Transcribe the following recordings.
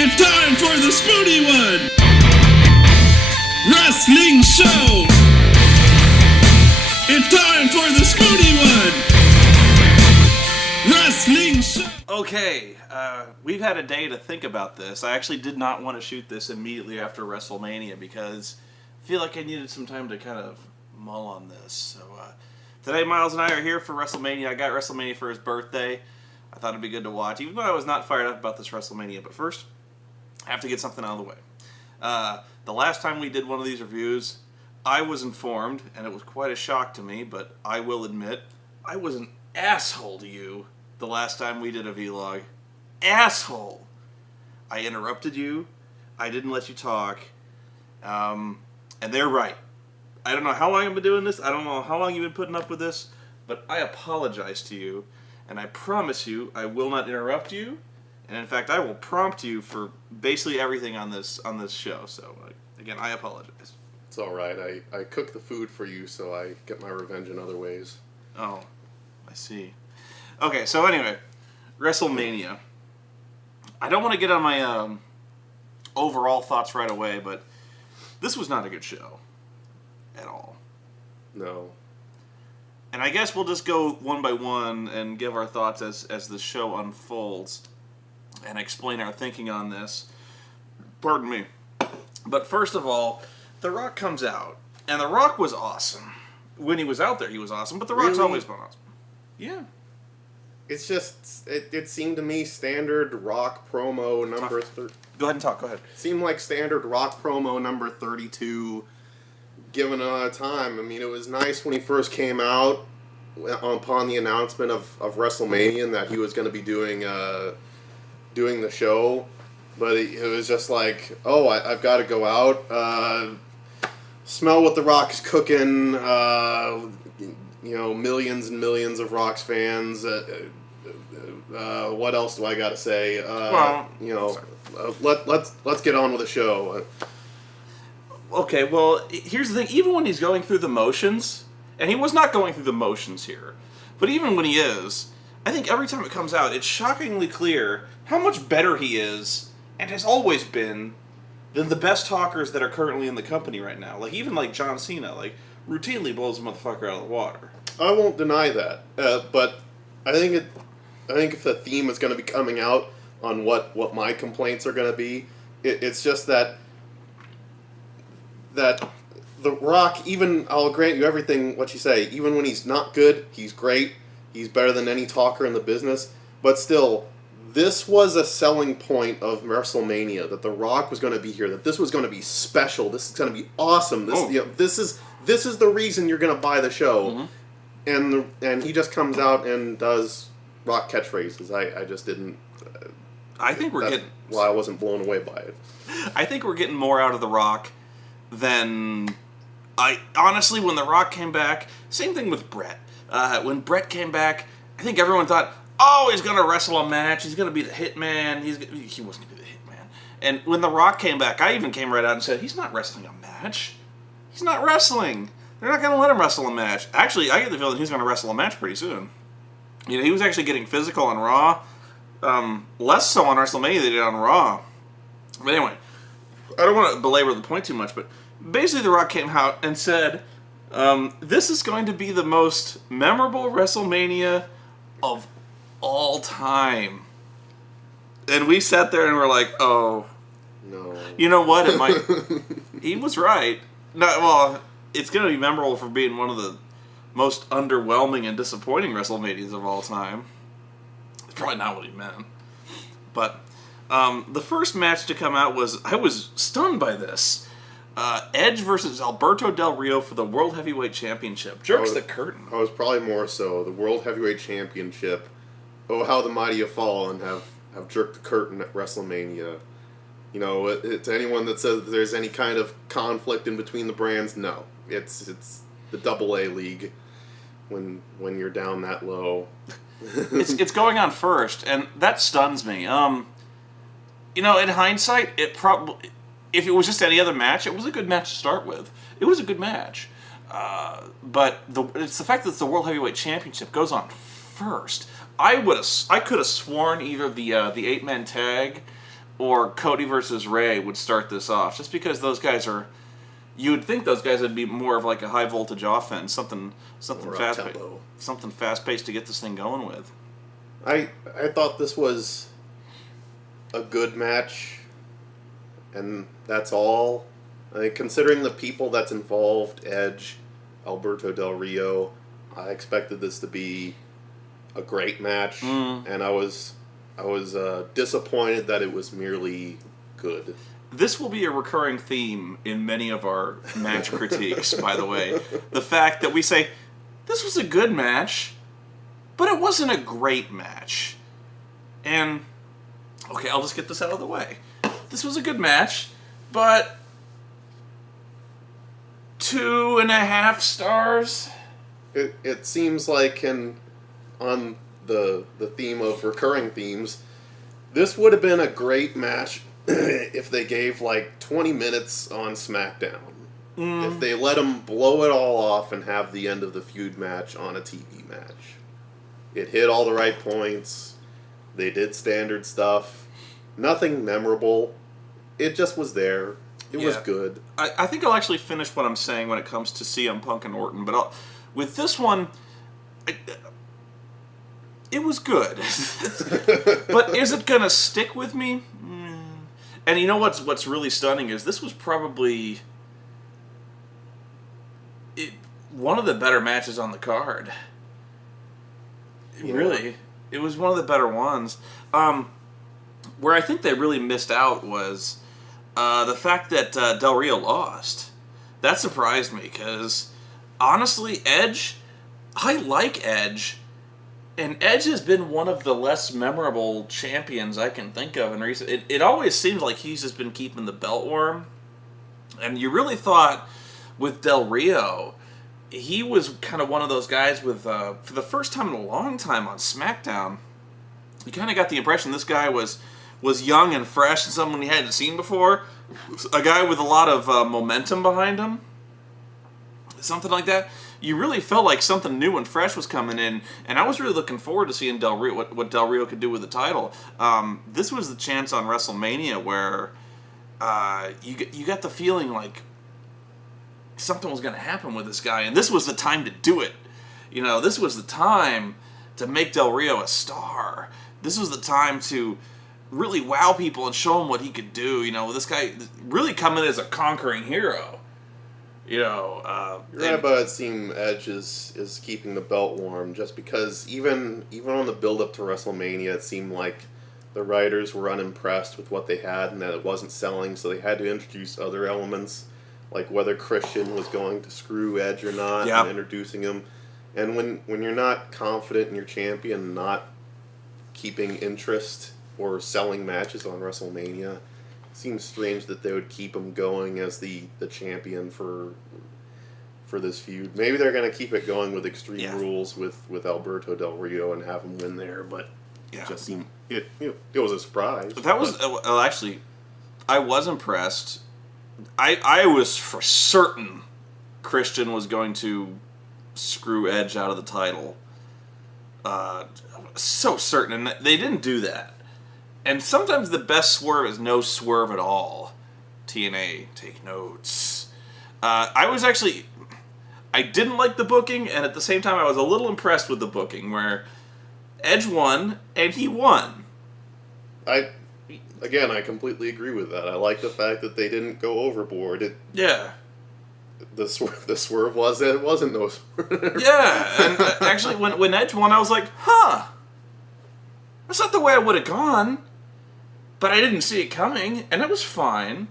It's time for the Spoony One! Wrestling Show! It's time for the Spoony One! Wrestling Show! Okay, we've had a day to think about this. I actually did not want to shoot this immediately after WrestleMania because I feel like I needed some time to kind of mull on this. So today Miles and I are here for WrestleMania. I got WrestleMania for his birthday. I thought it'd be good to watch, even though I was not fired up about this WrestleMania. But first, I have to get something out of the way. The last time we did one of these reviews, I was informed, and it was quite a shock to me, but I will admit, I was an asshole to you the last time we did a vlog. Asshole! I interrupted you, I didn't let you talk, and they're right. I don't know how long I've been doing this, I don't know how long you've been putting up with this, but I apologize to you, and I promise you I will not interrupt you. And in fact, I will prompt you for basically everything on this show. So, again, I apologize. It's all right. I cook the food for you, so I get my revenge in other ways. Oh, I see. Okay, so anyway, WrestleMania. I don't want to get on my overall thoughts right away, but this was not a good show at all. No. And I guess we'll just go one by one and give our thoughts as the show unfolds. And explain our thinking on this. Pardon me. But first of all, The Rock comes out. And The Rock was awesome. When he was out there, he was awesome. But The Rock's always been awesome. Yeah. It's just, it seemed to me standard Rock promo number... Go ahead and talk. Go ahead. Seemed like standard Rock promo number 32 given a time. I mean, it was nice when he first came out upon the announcement of WrestleMania and that he was going to be doing the show, but it was just like, oh, I've got to go out, smell what the Rock's cooking, millions and millions of Rock's fans, what else do I got to say, let's get on with the show. Okay, well, here's the thing, even when he's going through the motions, and he was not going through the motions here, but even when he is, I think every time it comes out, it's shockingly clear how much better he is, and has always been, than the best talkers that are currently in the company right now. Like, even like John Cena, routinely blows a motherfucker out of the water. I won't deny that, but I think if the theme is going to be coming out on what my complaints are going to be, it's just that The Rock, even, I'll grant you everything what you say, even when he's not good, he's great. He's better than any talker in the business. But still, this was a selling point of WrestleMania, that The Rock was going to be here, that this was going to be special, this is going to be awesome, this is the reason you're going to buy the show. Mm-hmm. And he just comes out and does Rock catchphrases. I just didn't... I think we're getting... Well, I wasn't blown away by it. I think we're getting more out of The Rock than... Honestly, when The Rock came back, same thing with Brett. When Brett came back, I think everyone thought, oh, he's going to wrestle a match, he's going to be the Hitman, he wasn't going to be the Hitman. And when The Rock came back, I even came right out and said, he's not wrestling a match. He's not wrestling. They're not going to let him wrestle a match. Actually, I get the feeling he's going to wrestle a match pretty soon. He was actually getting physical on Raw, less so on WrestleMania than he did on Raw. But anyway, I don't want to belabor the point too much, but basically The Rock came out and said, this is going to be the most memorable WrestleMania of all time. And we sat there and were like, oh. No. You know what? It might... He was right. No, well, it's going to be memorable for being one of the most underwhelming and disappointing WrestleManias of all time. It's probably not what he meant. But the first match to come out I was stunned by this. Edge versus Alberto Del Rio for the World Heavyweight Championship. Jerks the curtain. I was probably more so. The World Heavyweight Championship. Oh, how the mighty have fallen have jerked the curtain at WrestleMania. To anyone that says there's any kind of conflict in between the brands, no. It's the AA league when you're down that low. It's going on first, and that stuns me. In hindsight, it probably... If it was just any other match, it was a good match to start with. It was a good match. But it's the fact that the World Heavyweight Championship goes on first. I could have sworn either the 8-man tag or Cody versus Ray would start this off, just because those guys are. You would think those guys would be more of like a high voltage offense, something fast, something fast paced to get this thing going with. I thought this was a good match, and that's all. I mean, considering the people that's involved, Edge, Alberto Del Rio, I expected this to be a great match, and I was disappointed that it was merely good. This will be a recurring theme in many of our match critiques, by the way. The fact that we say, this was a good match, but it wasn't a great match. And, okay, I'll just get this out of the way. This was a good match, but 2.5 stars? It seems like on the theme of recurring themes, this would have been a great match if they gave like 20 minutes on SmackDown. If they let them blow it all off and have the end of the feud match on a TV match. It hit all the right points. They did standard stuff. Nothing memorable. It just was there. It was good. I think I'll actually finish what I'm saying when it comes to CM Punk and Orton, but with this one, it was good. But is it going to stick with me? And you know what's really stunning is this was probably one of the better matches on the card. Really. It was one of the better ones. Where I think they really missed out was the fact that Del Rio lost. That surprised me, because honestly, Edge, I like Edge. And Edge has been one of the less memorable champions I can think of in recent. It always seems like he's just been keeping the belt warm. And you really thought with Del Rio, he was kind of one of those guys with, for the first time in a long time on SmackDown, you kind of got the impression this guy was young and fresh and someone he hadn't seen before. A guy with a lot of momentum behind him. Something like that. You really felt like something new and fresh was coming in, and I was really looking forward to seeing Del Rio, what Del Rio could do with the title. This was the chance on WrestleMania where you got the feeling like something was going to happen with this guy, and this was the time to do it. You know, this was the time to make Del Rio a star. This was the time to really wow people and show him what he could do. You know, this guy really coming as a conquering hero. You know, you're right about it. Seeing Edge is keeping the belt warm, just because even on the build up to WrestleMania, it seemed like the writers were unimpressed with what they had and that it wasn't selling, so they had to introduce other elements, like whether Christian was going to screw Edge or not, and introducing him. And when you're not confident in your champion, not keeping interest or selling matches on WrestleMania, seems strange that they would keep him going as the champion for this feud. Maybe they're going to keep it going with Extreme Rules with Alberto Del Rio and have him win there, but it just seemed it was a surprise. But that was actually, I was impressed. I was for certain Christian was going to screw Edge out of the title. So certain, and they didn't do that. And sometimes the best swerve is no swerve at all. TNA, take notes. I didn't like the booking, and at the same time I was a little impressed with the booking, where Edge won, and he won. I completely agree with that. I like the fact that they didn't go overboard. The swerve wasn't no swerve. Yeah, and actually when Edge won, I was like, that's not the way I would have gone. But I didn't see it coming, and it was fine.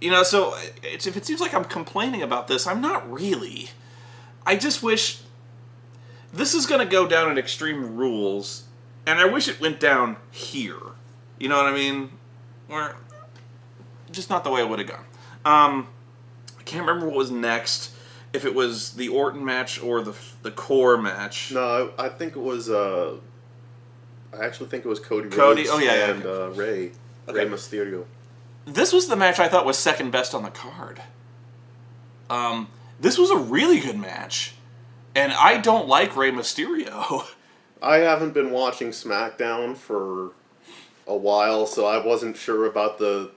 You know, so if it seems like I'm complaining about this, I'm not really. I just wish this is going to go down in Extreme Rules, and I wish it went down here. You know what I mean? Or just not the way it would have gone. I can't remember what was next. If it was the Orton match or the Corre match. No, I think it was. I actually think it was Cody Rhodes and Ray Mysterio. This was the match I thought was second best on the card. This was a really good match, and I don't like Rey Mysterio. I haven't been watching SmackDown for a while, so I wasn't sure about the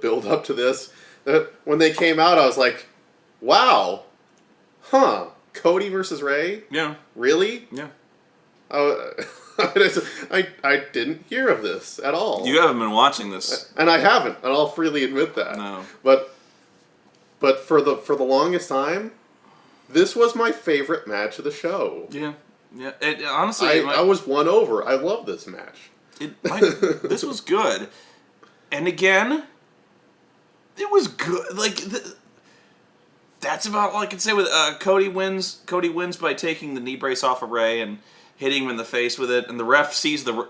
build up to this. When they came out, I was like, wow, huh, Cody versus Ray? Yeah. Really? Yeah. I didn't hear of this at all. You haven't been watching this. And I haven't, and I'll freely admit that. No. But for the longest time, this was my favorite match of the show. Yeah. Yeah. Honestly, I was won over. I love this match. This was good. And again, it was good. Like, that's about all I can say with Cody wins. Cody wins by taking the knee brace off of Ray and hitting him in the face with it. And the ref sees the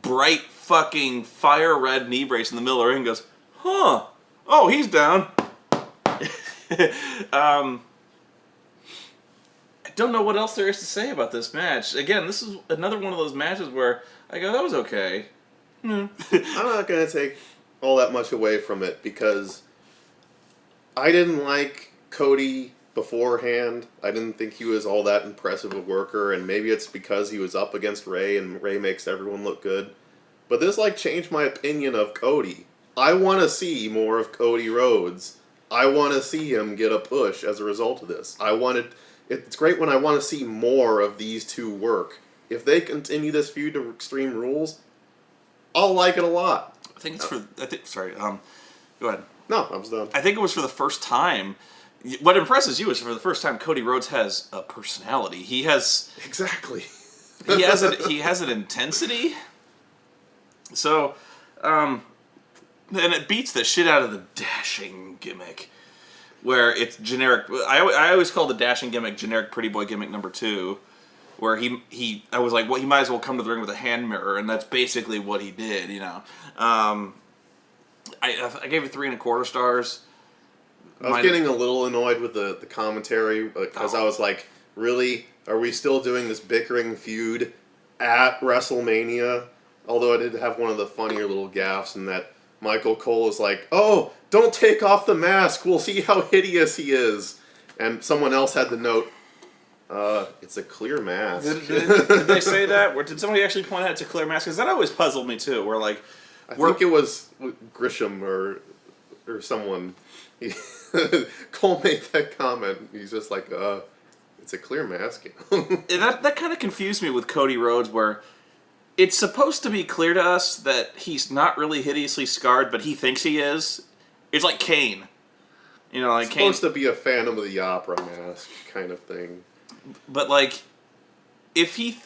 bright fucking fire red knee brace in the middle of the ring and goes, huh. Oh, he's down. I don't know what else there is to say about this match. Again, this is another one of those matches where I go, that was okay. I'm not going to take all that much away from it because I didn't like Cody beforehand. I didn't think he was all that impressive a worker, and maybe it's because he was up against Ray and Ray makes everyone look good. But this changed my opinion of Cody. I want to see more of Cody Rhodes. I want to see him get a push as a result of this. It's great when I want to see more of these two work. If they continue this feud to Extreme Rules, I'll like it a lot. I think it's sorry, go ahead. No, I was done. I think it was for the first time. What impresses you is for the first time Cody Rhodes has a personality. He has... Exactly. he has an intensity. So, and it beats the shit out of the dashing gimmick. Where it's generic. I always call the dashing gimmick generic pretty boy gimmick number 2. Where I was like, well, he might as well come to the ring with a hand mirror, and that's basically what he did, you know. I gave it 3 1/4 stars. I was getting a little annoyed with the commentary because I was like, really? Are we still doing this bickering feud at WrestleMania? Although I did have one of the funnier little gaffes in that Michael Cole is like, oh, don't take off the mask. We'll see how hideous he is. And someone else had the note, it's a clear mask. Did they say that? Or did somebody actually point out it's a clear mask? Because that always puzzled me too. Where like, I think it was Grisham or someone. Cole made that comment. He's just like, it's a clear mask. that kind of confused me with Cody Rhodes, where it's supposed to be clear to us that he's not really hideously scarred, but he thinks he is. It's like Kane. You know, like it's Kane. Supposed to be a Phantom of the Opera mask kind of thing. But like, if he,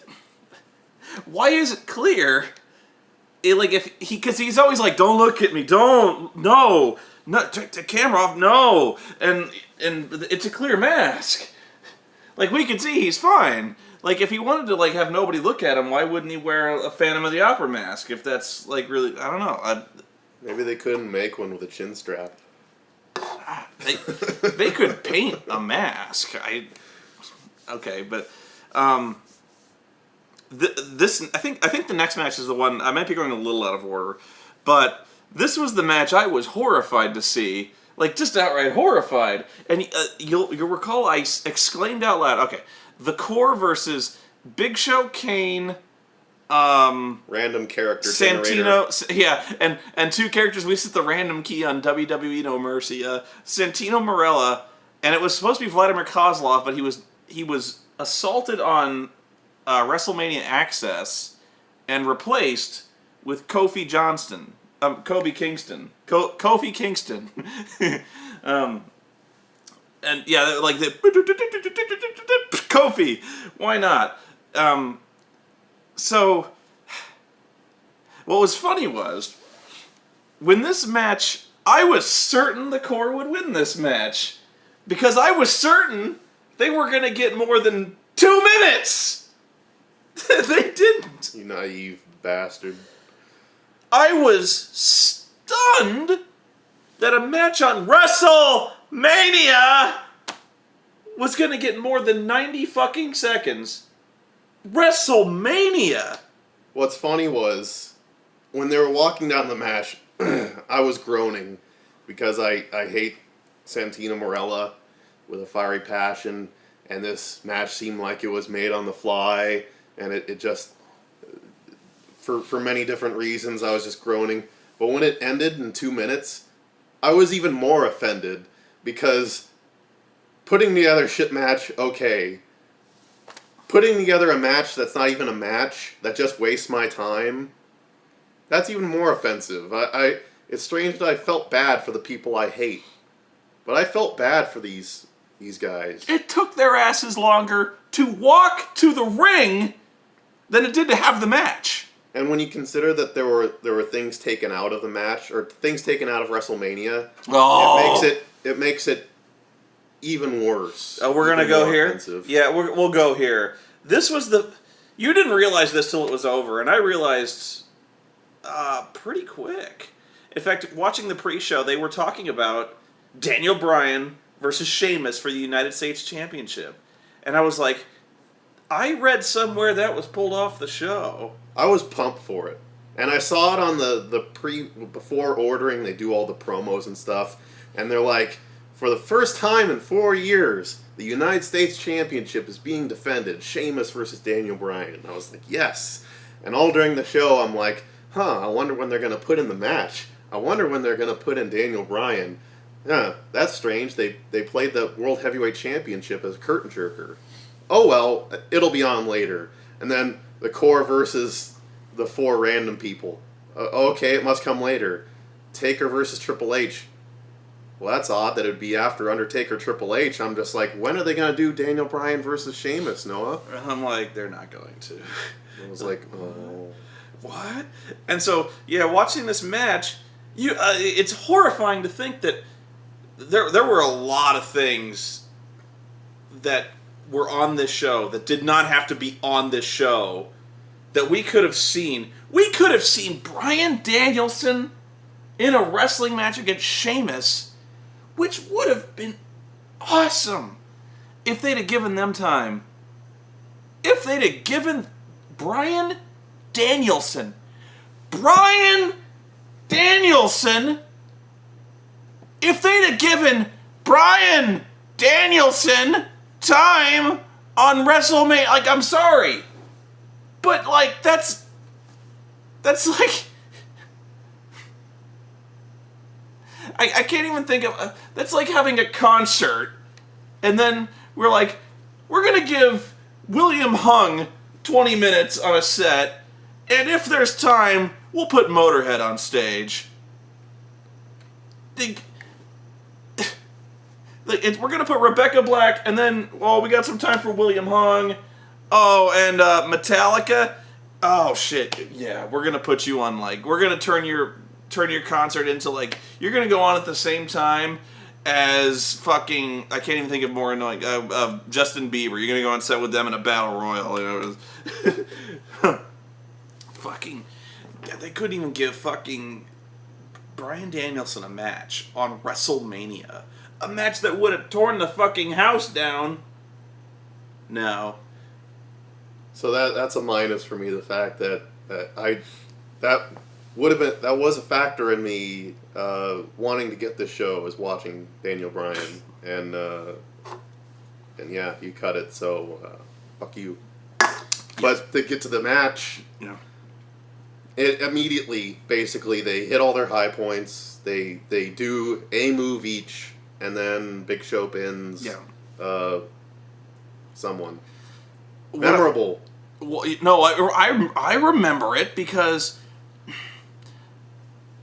why is it clear? Because he's always like, don't look at me, no, take the camera off, no, and it's a clear mask. Like, we can see he's fine. Like, if he wanted to like have nobody look at him, why wouldn't he wear a Phantom of the Opera mask? If that's like really, I don't know. Maybe they couldn't make one with a chin strap. They could paint a mask. Okay, but this I think the next match is the one I might be going a little out of order, but this was the match I was horrified to see, like just outright horrified. And you'll recall I exclaimed out loud, okay, the Corre versus Big Show, Kane, random character Santino, generator. yeah, and 2 characters we set the random key on WWE No Mercy. Santino Marella, and it was supposed to be Vladimir Kozlov, but he was assaulted on WrestleMania Access and replaced with Kofi Kingston. Kofi Kingston. And yeah, like the Kofi. Why not? So, what was funny was, when this match, I was certain the Corre would win this match. Because I was certain they were going to get more than 2 minutes. They didn't. You naive bastard. I was stunned that a match on WrestleMania was going to get more than 90 fucking seconds. WrestleMania! What's funny was, when they were walking down the match, I was groaning because I hate Santino Marella with a fiery passion, and this match seemed like it was made on the fly, and it just for many different reasons. I was just groaning. But when it ended in 2 minutes, I was even more offended because putting together a shit match, okay. Putting together a match that's not even a match, that just wastes my time, that's even more offensive. It's strange that I felt bad for the people I hate. But I felt bad for these guys. It took their asses longer to walk to the ring than it did to have the match. And when you consider that there were things taken out of the match, or things taken out of WrestleMania, it makes it even worse. We're gonna go here. Offensive. Yeah, we'll go here. This was you didn't realize this till it was over, and I realized pretty quick. In fact, watching the pre-show, they were talking about Daniel Bryan versus Sheamus for the United States Championship, and I was like, I read somewhere that was pulled off the show. I was pumped for it. And I saw it on before ordering, they do all the promos and stuff, and they're like, for the first time in 4 years, the United States Championship is being defended, Sheamus versus Daniel Bryan. And I was like, yes. And all during the show, I'm like, I wonder when they're going to put in the match. I wonder when they're going to put in Daniel Bryan. That's strange. They played the World Heavyweight Championship as a curtain jerker. Oh well, it'll be on later. And then the Corre versus the 4 random people. Okay, it must come later. Taker versus Triple H. Well, that's odd that it would be after Undertaker Triple H. I'm just like, when are they going to do Daniel Bryan versus Sheamus, Noah? I'm like, they're not going to. I was like, oh. What? And so, yeah, watching this match, it's horrifying to think that there were a lot of things that were on this show that did not have to be on this show that we could have seen. We could have seen Bryan Danielson in a wrestling match against Sheamus, which would have been awesome if they'd have given them time. If they'd have given Bryan Danielson, if they'd have given Bryan Danielson time on WrestleMania, like, I'm sorry, but like that's like I can't even think of that's like having a concert and then we're like, we're gonna give William Hung 20 minutes on a set, and if there's time, we'll put Motorhead on stage. We're going to put Rebecca Black, and then, we got some time for William Hung. Oh, and Metallica. Oh, shit. Yeah, we're going to put you on, we're going to turn your concert into, you're going to go on at the same time as fucking, I can't even think of more annoying, Justin Bieber. You're going to go on set with them in a battle royal. Fucking, yeah, they couldn't even give fucking Bryan Danielson a match on WrestleMania. A match that would have torn the fucking house down. No. So that's a minus for me, the fact that was a factor in me wanting to get this show, is watching Daniel Bryan, and yeah, you cut it, so fuck you. But to get to the match, yeah, it immediately, basically, they hit all their high points. They do a move each, and then Big Show pins someone memorable. Well, no, I remember it because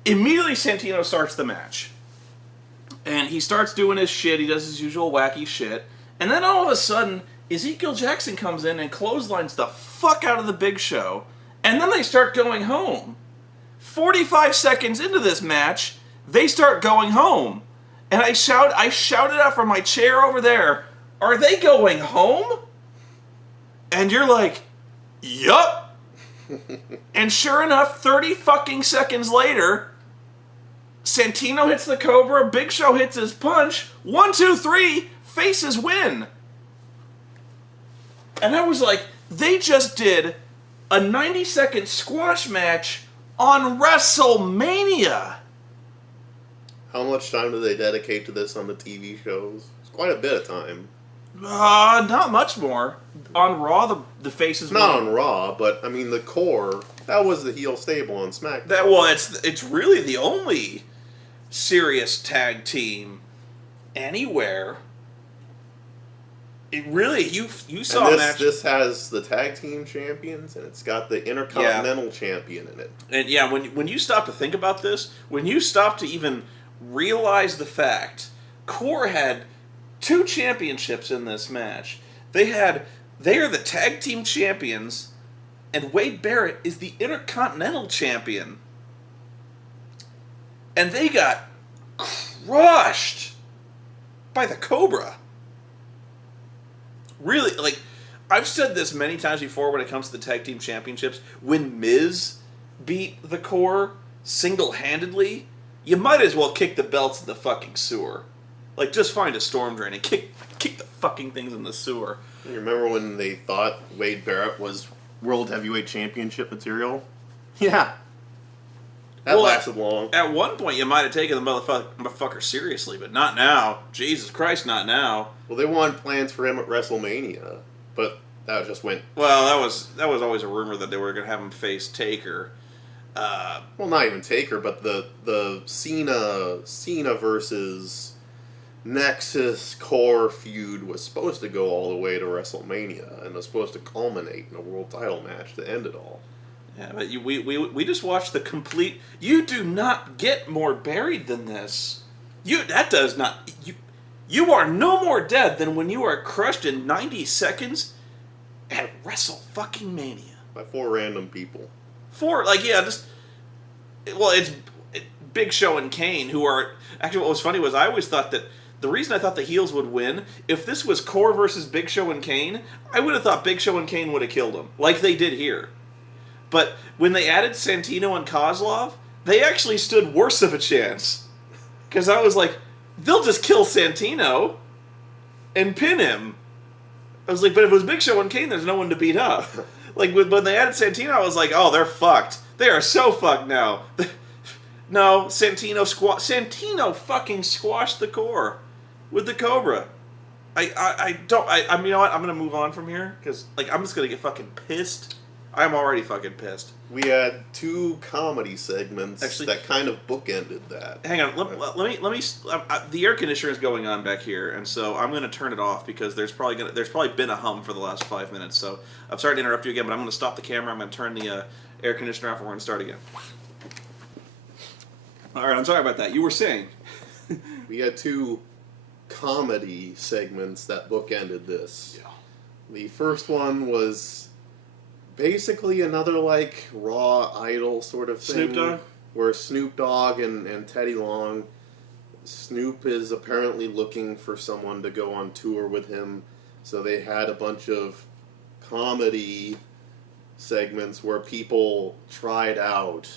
immediately Santino starts the match. And he starts doing his shit. He does his usual wacky shit. And then all of a sudden, Ezekiel Jackson comes in and clotheslines the fuck out of the Big Show. And then they start going home. 45 seconds into this match, they start going home. And I shouted out from my chair over there, "Are they going home?" And you're like, yup. And sure enough, 30 fucking seconds later, Santino hits the Cobra, Big Show hits his punch, 1, 2, 3, faces win. And I was like, they just did a 90-second squash match on WrestleMania. How much time do they dedicate to this on the TV shows? It's quite a bit of time. Not much more. On Raw, the faces Not on Raw, but I mean the core. That was the heel stable on SmackDown. It's really the only serious tag team anywhere. It really you saw and a match. This has the tag team champions, and it's got the Intercontinental champion in it. And yeah, when you stop to think about this, when you stop to even realize the fact, Corre had 2 championships in this match. They are the tag team champions, and Wade Barrett is the Intercontinental champion. And they got crushed by the Cobra. Really, like, I've said this many times before when it comes to the tag team championships. When Miz beat the Corre single-handedly, you might as well kick the belts in the fucking sewer. Like, just find a storm drain and kick the fucking things in the sewer. You remember when they thought Wade Barrett was World Heavyweight Championship material? Yeah. That lasted long. At one point, you might have taken the motherfucker seriously, but not now. Jesus Christ, not now. Well, they wanted plans for him at WrestleMania, but that just went... Well, that was always a rumor that they were going to have him face Taker. Well, not even Taker, but the Cena versus Nexus Core feud was supposed to go all the way to WrestleMania, and was supposed to culminate in a world title match to end it all. Yeah, but we just watched the complete... You do not get more buried than this. You are no more dead than when you are crushed in 90 seconds at Wrestle-fucking-Mania. By 4 random people. It's Big Show and Kane, who are... Actually, what was funny was I always thought that the reason I thought the heels would win, if this was Corre versus Big Show and Kane, I would have thought Big Show and Kane would have killed him, like they did here. But when they added Santino and Kozlov, they actually stood worse of a chance. Because I was like, they'll just kill Santino and pin him. I was like, but if it was Big Show and Kane, there's no one to beat up. Like, when they added Santino, I was like, oh, they're fucked. They are so fucked now. No, Santino fucking squashed the Corre with the Cobra. You know what? I'm going to move on from here, because, like, I'm just going to get fucking pissed. I'm already fucking pissed. We had 2 comedy segments Actually, that kind of bookended that. Hang on, let me. The air conditioner is going on back here, and so I'm going to turn it off because there's probably been a hum for the last 5 minutes. So I'm sorry to interrupt you again, but I'm going to stop the camera. I'm going to turn the air conditioner off, and we're going to start again. All right, I'm sorry about that. You were saying We had 2 comedy segments that bookended this. Yeah. The first one was basically another, like, Raw Idol sort of thing. Snoop Dogg? Where Snoop Dogg and Teddy Long... Snoop is apparently looking for someone to go on tour with him, so they had a bunch of comedy segments where people tried out.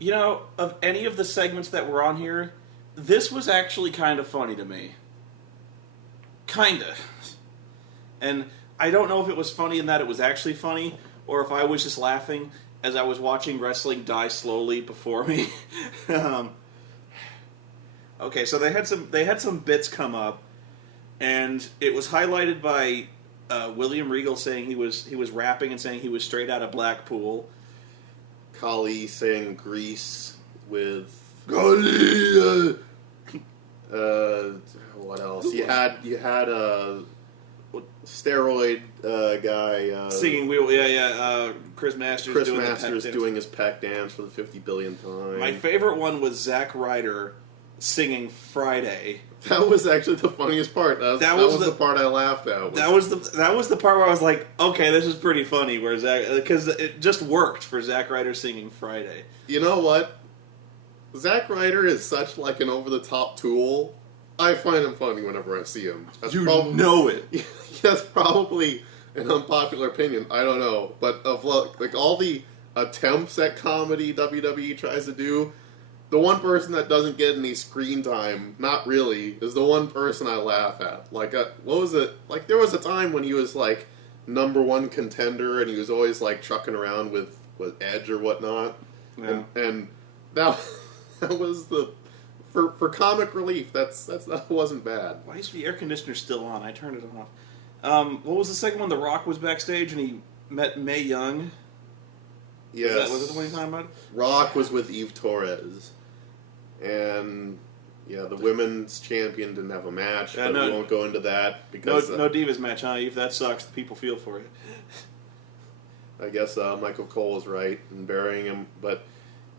You know, of any of the segments that were on here, this was actually kind of funny to me. Kinda. And I don't know if it was funny in that it was actually funny, or if I was just laughing as I was watching wrestling die slowly before me. Okay, so they had some bits come up, and it was highlighted by William Regal saying he was rapping and saying he was straight out of Blackpool. Kali saying Grease with Kali. What else? You had steroid guy singing Chris Masters. Doing his peck dance for the 50 billionth time. My favorite one was Zack Ryder singing Friday. That was actually the funniest part. That was the part I laughed at. That was the part where I was like, okay, this is pretty funny. Where Zack, because it just worked for Zack Ryder singing Friday. You know what? Zack Ryder is such like an over the top tool. I find him funny whenever I see him. Know it. That's probably an unpopular opinion. I don't know, but of like all the attempts at comedy WWE tries to do, the one person that doesn't get any screen time, not really, is the one person I laugh at. Like, what was it? Like, there was a time when he was like #1 contender, and he was always like trucking around with Edge or whatnot, yeah. and that was the for comic relief, that wasn't bad. Why is the air conditioner still on? I turned it off. What was the second one? The Rock was backstage and he met Mae Young. Yes. Was it the one you're talking about? Rock was with Eve Torres, and the women's champion didn't have a match. But we won't go into that because no Divas match, huh? If that sucks, the people feel for you. I guess Michael Cole was right in burying him, but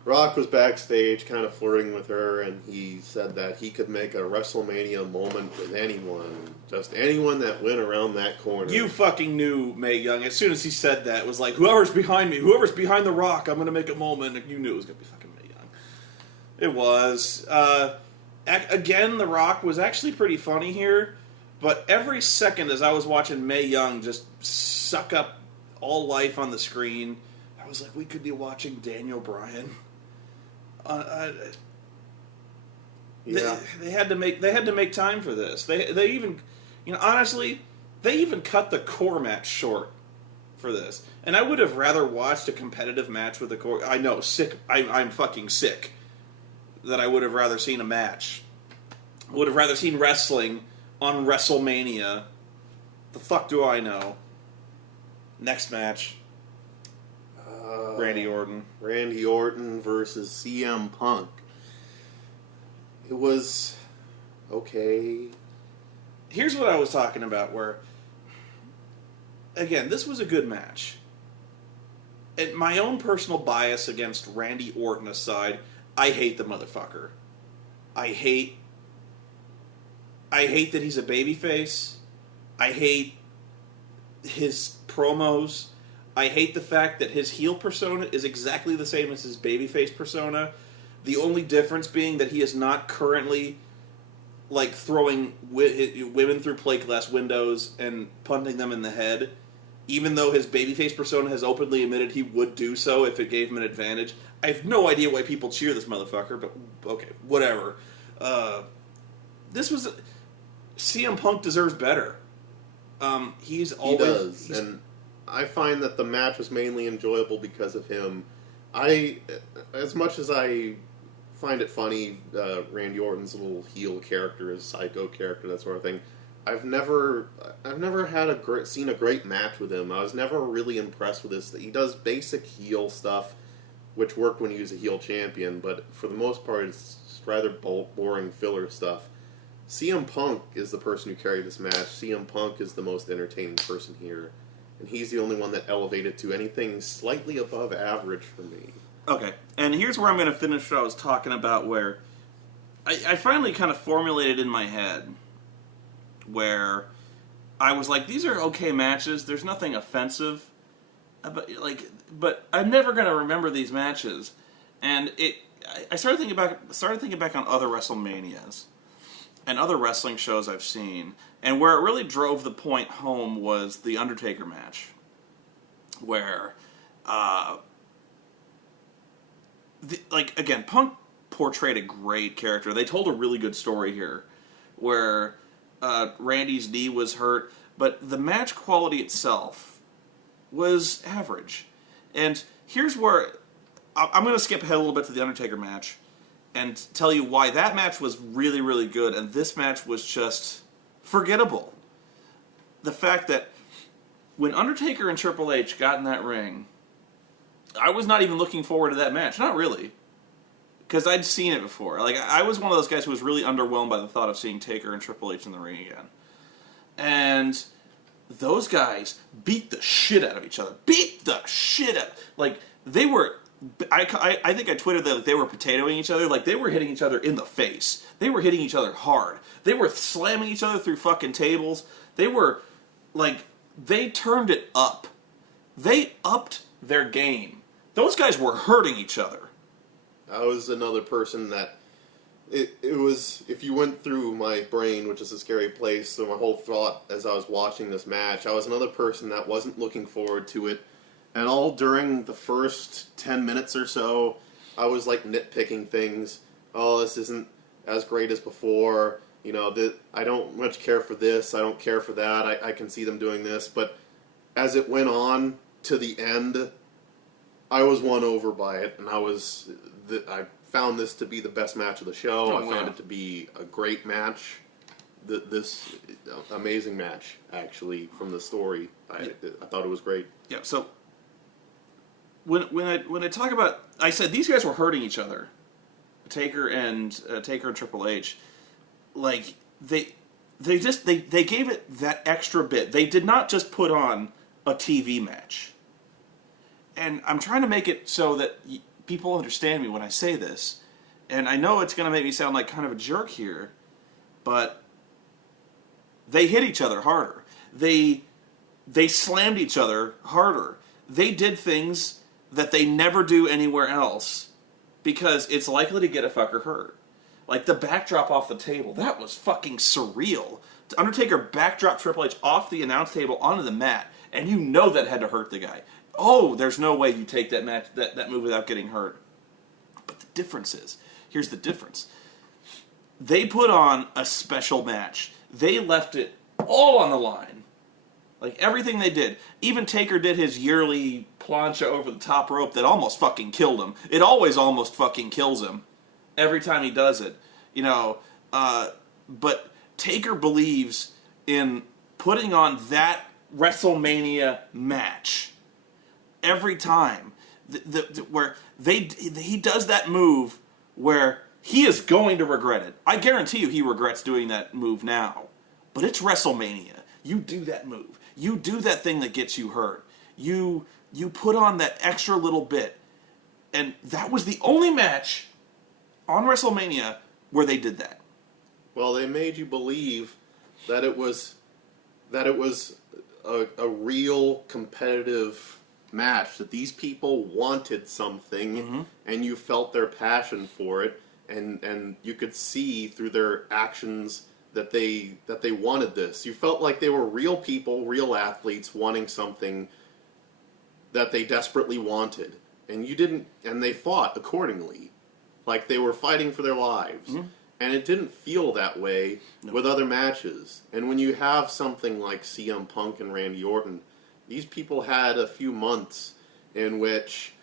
Rock was backstage kind of flirting with her, and he said that he could make a WrestleMania moment with anyone. Just anyone that went around that corner. You fucking knew Mae Young. As soon as he said that, it was like, whoever's behind me, whoever's behind The Rock, I'm going to make a moment. And you knew it was going to be fucking Mae Young. It was. Again, The Rock was actually pretty funny here, but every second as I was watching Mae Young just suck up all life on the screen, I was like, we could be watching Daniel Bryan. They had to make time for this. They even, honestly, they even cut the core match short for this. And I would have rather watched a competitive match with the core. I know, sick. I'm fucking sick. That I would have rather seen a match. I would have rather seen wrestling on Wrestlemania. The fuck do I know? Next match. Randy Orton. Randy Orton versus CM Punk. It was okay. Here's what I was talking about, where, again, this was a good match. And my own personal bias against Randy Orton aside, I hate the motherfucker. I hate that he's a babyface. I hate his promos. I hate the fact that his heel persona is exactly the same as his babyface persona. The only difference being that he is not currently throwing women through plate glass windows and punting them in the head, even though his babyface persona has openly admitted he would do so if it gave him an advantage. I have no idea why people cheer this motherfucker, but okay, whatever. CM Punk deserves better. He does, and I find that the match was mainly enjoyable because of him. As much as I find it funny, Randy Orton's little heel character, his psycho character, that sort of thing, I've never seen a great match with him. I was never really impressed with this. He does basic heel stuff, which worked when he was a heel champion, but for the most part, it's just rather boring filler stuff. CM Punk is the person who carried this match. CM Punk is the most entertaining person here. And he's the only one that elevated to anything slightly above average for me. Okay, and here's where I'm going to finish what I was talking about, where I finally kind of formulated in my head where I was like, these are okay matches, there's nothing offensive, but I'm never going to remember these matches. And I started thinking back on other WrestleManias and other wrestling shows I've seen, and where it really drove the point home was the Undertaker match, where, again, Punk portrayed a great character. They told a really good story here, where Randy's knee was hurt, but the match quality itself was average. And here's where I'm going to skip ahead a little bit to the Undertaker match and tell you why that match was really, really good, and this match was just forgettable. The fact that when Undertaker and Triple H got in that ring, I was not even looking forward to that match. Not really. Because I'd seen it before. I was one of those guys who was really underwhelmed by the thought of seeing Taker and Triple H in the ring again. And those guys beat the shit out of each other. They were... I think I tweeted that they were potatoing each other. They were hitting each other in the face. They were hitting each other hard. They were slamming each other through fucking tables. They were, they turned it up. They upped their game. Those guys were hurting each other. I was another person that... It was... If you went through my brain, which is a scary place, so my whole thought as I was watching this match, I was another person that wasn't looking forward to it. And all during the first 10 minutes or so, I was nitpicking things. Oh, this isn't as great as before. I don't much care for this. I don't care for that. I can see them doing this. But as it went on to the end, I was won over by it. And I found this to be the best match of the show. Oh, I found wow. it to be a great match. This amazing match, actually, from the story. I thought it was great. Yeah. So when I talk about, I said these guys were hurting each other, Taker and Triple H, like they gave it that extra bit. They did not just put on a TV match. And I'm trying to make it so that people understand me when I say this. And I know it's going to make me sound like kind of a jerk here, but they hit each other harder. They slammed each other harder. They did things that they never do anywhere else because it's likely to get a fucker hurt. Like the backdrop off the table. That was fucking surreal. Undertaker backdropped Triple H off the announce table onto the mat, and you know that had to hurt the guy. Oh, there's no way you take that match, that move without getting hurt. But the difference is, here's the difference. They put on a special match. They left it all on the line. Like everything they did. Even Taker did his yearly plancha over the top rope that almost fucking killed him. It always almost fucking kills him. Every time he does it. You know, but Taker believes in putting on that WrestleMania match. Every time. Where he does that move where he is going to regret it. I guarantee you he regrets doing that move now. But it's WrestleMania. You do that move. You do that thing that gets you hurt. You put on that extra little bit. And that was the only match on WrestleMania where they did that. Well, they made you believe that it was a real competitive match, that these people wanted something, and you felt their passion for it, and you could see through their actions that they wanted this. You felt like they were real people, real athletes wanting something that they desperately wanted, and they fought accordingly, like they were fighting for their lives. And it didn't feel that way with other matches. And when you have something like CM Punk and Randy Orton, these people had a few months in which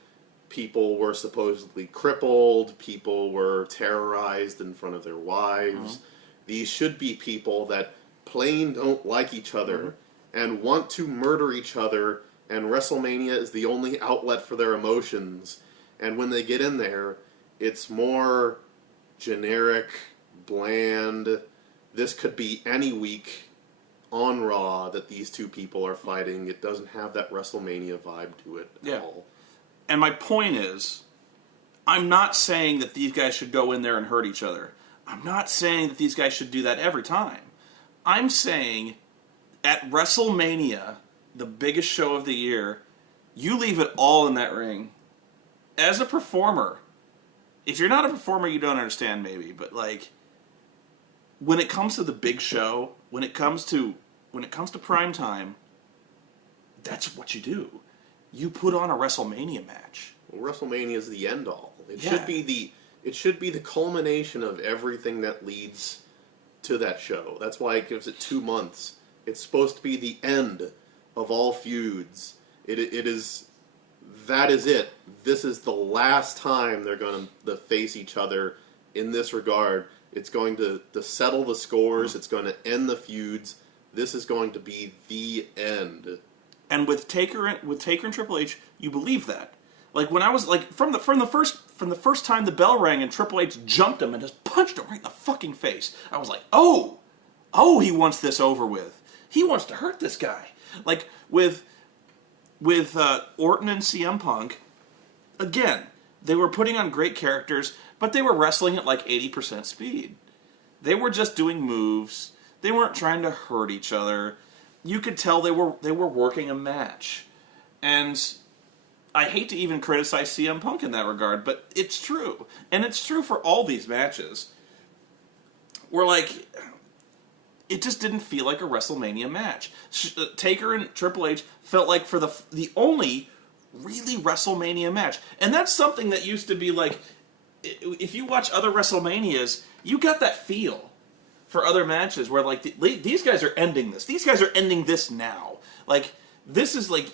people were supposedly crippled, people were terrorized in front of their wives. These should be people that plain don't like each other and want to murder each other, and WrestleMania is the only outlet for their emotions. And when they get in there, it's more generic, bland. This could be any week on Raw that these two people are fighting. It doesn't have that WrestleMania vibe to it at all. And my point is, I'm not saying that these guys should go in there and hurt each other. I'm not saying that these guys should do that every time. I'm saying at WrestleMania, the biggest show of the year, you leave it all in that ring. As a performer, if you're not a performer, you don't understand maybe, but like, when it comes to the big show, when it comes to prime time, that's what you do. You put on a WrestleMania match. Well, WrestleMania is the end all. It should be the culmination of everything that leads to that show. That's why it gives it 2 months. It's supposed to be the end of all feuds. That is it. This is the last time they're going to face each other in this regard. It's going to settle the scores. It's going to end the feuds. This is going to be the end. And with Taker and Triple H, you believe that. Like when I was like from the first time the bell rang and Triple H jumped him and just punched him right in the fucking face, I was like, oh, he wants this over with. He wants to hurt this guy. Like with Orton and CM Punk, again, they were putting on great characters, but they were wrestling at like 80% speed. They were just doing moves. They weren't trying to hurt each other. You could tell they were working a match. And I hate to even criticize CM Punk in that regard, but it's true. And it's true for all these matches. We're like, it just didn't feel like a WrestleMania match. Taker and Triple H felt like for the only really WrestleMania match. And that's something that used to be like, if you watch other WrestleManias, you got that feel for other matches where like these guys are ending this. These guys are ending this now. Like this is like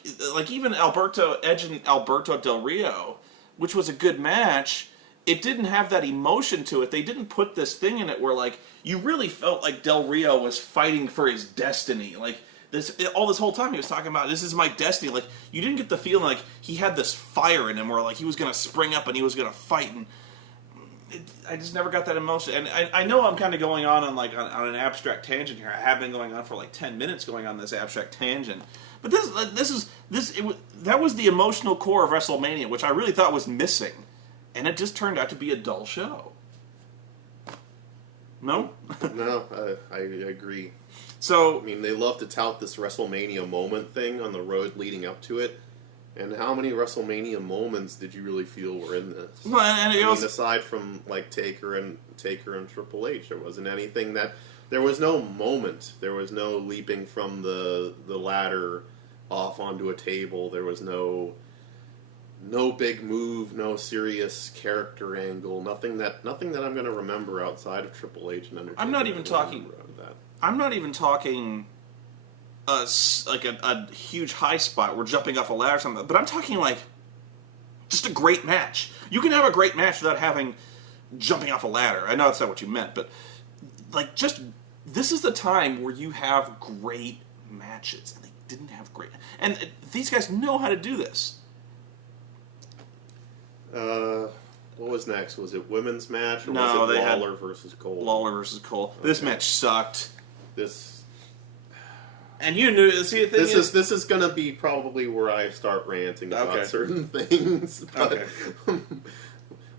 even Edge and Alberto Del Rio, which was a good match. it didn't have that emotion to it. They didn't put this thing in it where, like, you really felt like Del Rio was fighting for his destiny. Like, this whole time he was talking about, this is my destiny. Like, you didn't get the feeling like he had this fire in him where, like, he was going to spring up and he was going to fight. And I just never got that emotion. And I know I'm kind of going on an abstract tangent here. I have been going on for like 10 minutes going on this abstract tangent. But that was the emotional core of WrestleMania, which I really thought was missing. And it just turned out to be a dull show. No? No, I agree. So, I mean, they love to tout this WrestleMania moment thing on the road leading up to it. And how many WrestleMania moments did you really feel were in this? Well, and I mean, aside from like Taker and Triple H, there wasn't anything that. There was no moment. There was no leaping from the ladder off onto a table. There was no big move, no serious character angle. Nothing that I'm going to remember outside of Triple H and Undertaker. I'm not even talking a huge high spot. We're jumping off a ladder or something. But I'm talking like just a great match. You can have a great match without having jumping off a ladder. I know that's not what you meant, but like just this is the time where you have great matches, and they didn't have great. And these guys know how to do this. What was next? Was it women's match or No, was it they had Lawler versus Cole? Lawler versus Cole. Okay. This match sucked. And you knew. See, the thing this is going to be probably where I start ranting about certain things. But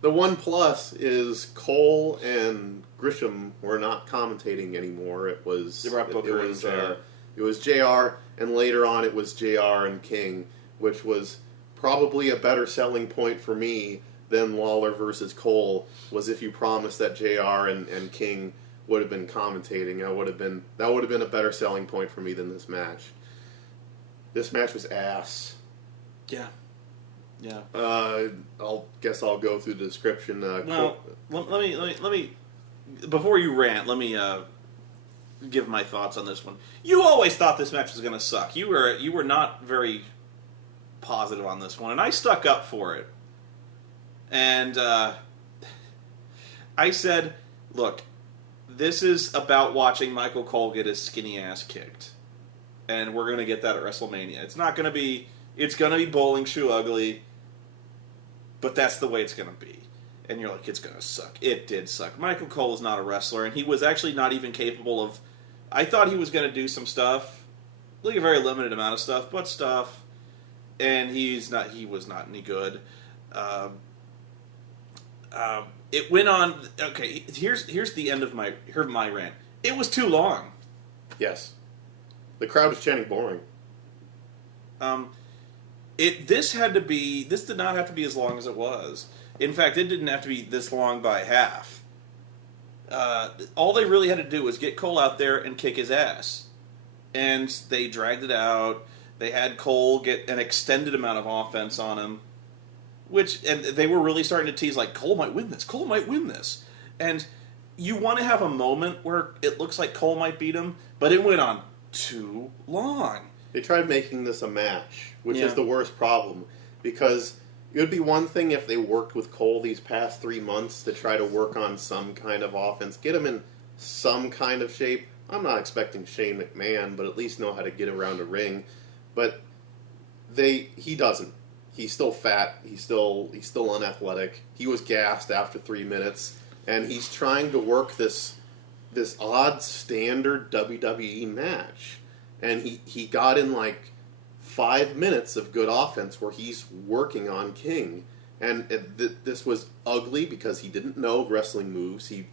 the one plus is Cole and Grisham were not commentating anymore. It was JR, and later on it was JR and King, which was probably a better selling point for me than Lawler versus Cole. Was if you promised that JR and King would have been commentating. That would have been a better selling point for me than this match. This match was ass. Yeah. Guess I'll go through the description. Well, let me. Before you rant, let me give my thoughts on this one. You always thought this match was going to suck. You were not very positive on this one, and I stuck up for it. And I said, look. This is about watching Michael Cole get his skinny ass kicked. And we're going to get that at WrestleMania. It's going to be bowling shoe ugly, but that's the way it's going to be. And you're like, it's going to suck. It did suck. Michael Cole is not a wrestler, and he was actually not even capable of... I thought he was going to do some stuff, like a very limited amount of stuff, but stuff, and he was not any good. It went on. Okay, here's the end of my rant. It was too long. Yes, the crowd was chanting boring. This did not have to be as long as it was. In fact, it didn't have to be this long by half. All they really had to do was get Cole out there and kick his ass, and they dragged it out. They had Cole get an extended amount of offense on him. And they were really starting to tease, like, Cole might win this. And you want to have a moment where it looks like Cole might beat him, but it went on too long. They tried making this a match, which is the worst problem. Because it would be one thing if they worked with Cole these past 3 months to try to work on some kind of offense, get him in some kind of shape. I'm not expecting Shane McMahon, but at least know how to get around a ring. But he doesn't. He's still fat. He's still unathletic. He was gassed after 3 minutes, and he's trying to work this odd standard WWE match. And he got in like 5 minutes of good offense where he's working on King, and this was ugly because he didn't know wrestling moves. He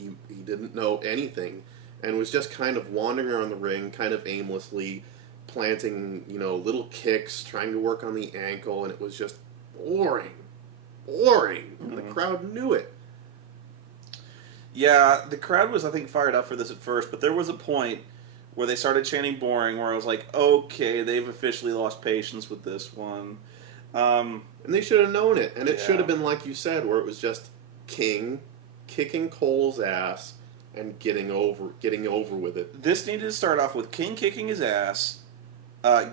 didn't know anything, and was just kind of wandering around the ring, kind of aimlessly. Planting, little kicks, trying to work on the ankle, and it was just boring. And the crowd knew it. Yeah, the crowd was, I think, fired up for this at first, but there was a point where they started chanting boring, where I was like, okay, they've officially lost patience with this one. And they should have known it, and it should have been like you said, where it was just King kicking Cole's ass and getting over with it. This needed to start off with King kicking his ass,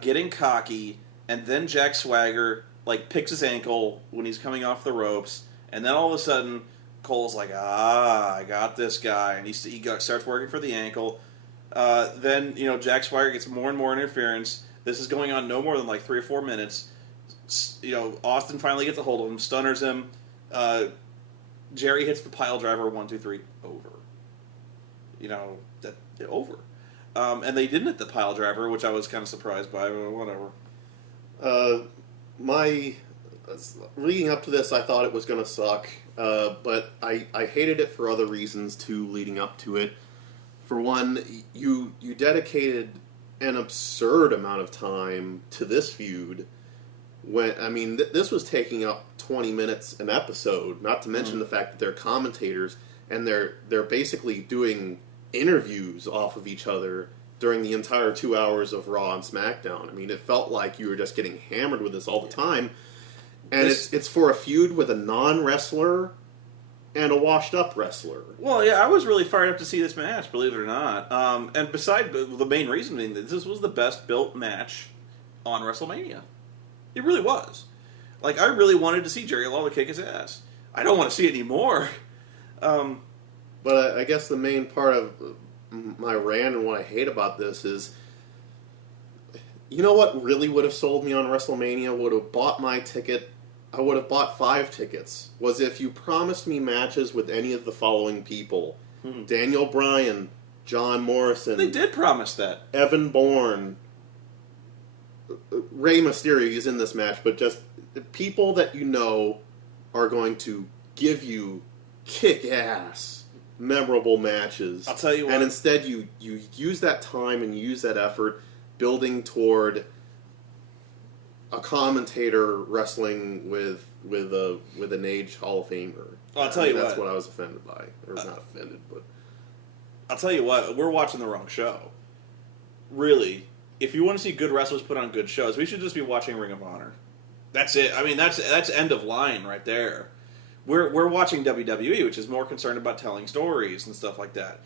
getting cocky, and then Jack Swagger picks his ankle when he's coming off the ropes, and then all of a sudden Cole's like, I got this guy, and he starts working for the ankle. Then Jack Swagger gets more and more interference. This is going on no more than like 3 or 4 minutes. Austin finally gets a hold of him, stunners him. Jerry hits the pile driver, 1, 2, 3, over. Over. And they didn't hit the pile driver, which I was kind of surprised by. Whatever. Leading up to this, I thought it was going to suck, but I hated it for other reasons too. Leading up to it, for one, you dedicated an absurd amount of time to this feud. This was taking up 20 minutes an episode. Not to mention the fact that they're commentators and they're basically doing interviews off of each other during the entire 2 hours of Raw and SmackDown. It felt like you were just getting hammered with this all the time. And it's for a feud with a non-wrestler and a washed-up wrestler. Well, yeah, I was really fired up to see this match, believe it or not. And besides, the main reason being that this was the best-built match on WrestleMania. It really was. Like, I really wanted to see Jerry Lawler kick his ass. I don't want to see it anymore. But I guess the main part of my rant and what I hate about this is, you know what really would have sold me on WrestleMania, would have bought my ticket, I would have bought 5 tickets, was if you promised me matches with any of the following people. Daniel Bryan, John Morrison. They did promise that. Evan Bourne. Rey Mysterio is in this match, but just the people that you know are going to give you kick-ass, memorable matches. I'll tell you what. And instead you use that time and you use that effort building toward a commentator wrestling with an aged Hall of Famer. I'll tell you that's what I was offended by. Or not offended, but... I'll tell you what, we're watching the wrong show. Really. If you want to see good wrestlers put on good shows, we should just be watching Ring of Honor. That's it. That's end of line right there. We're watching WWE, which is more concerned about telling stories and stuff like that.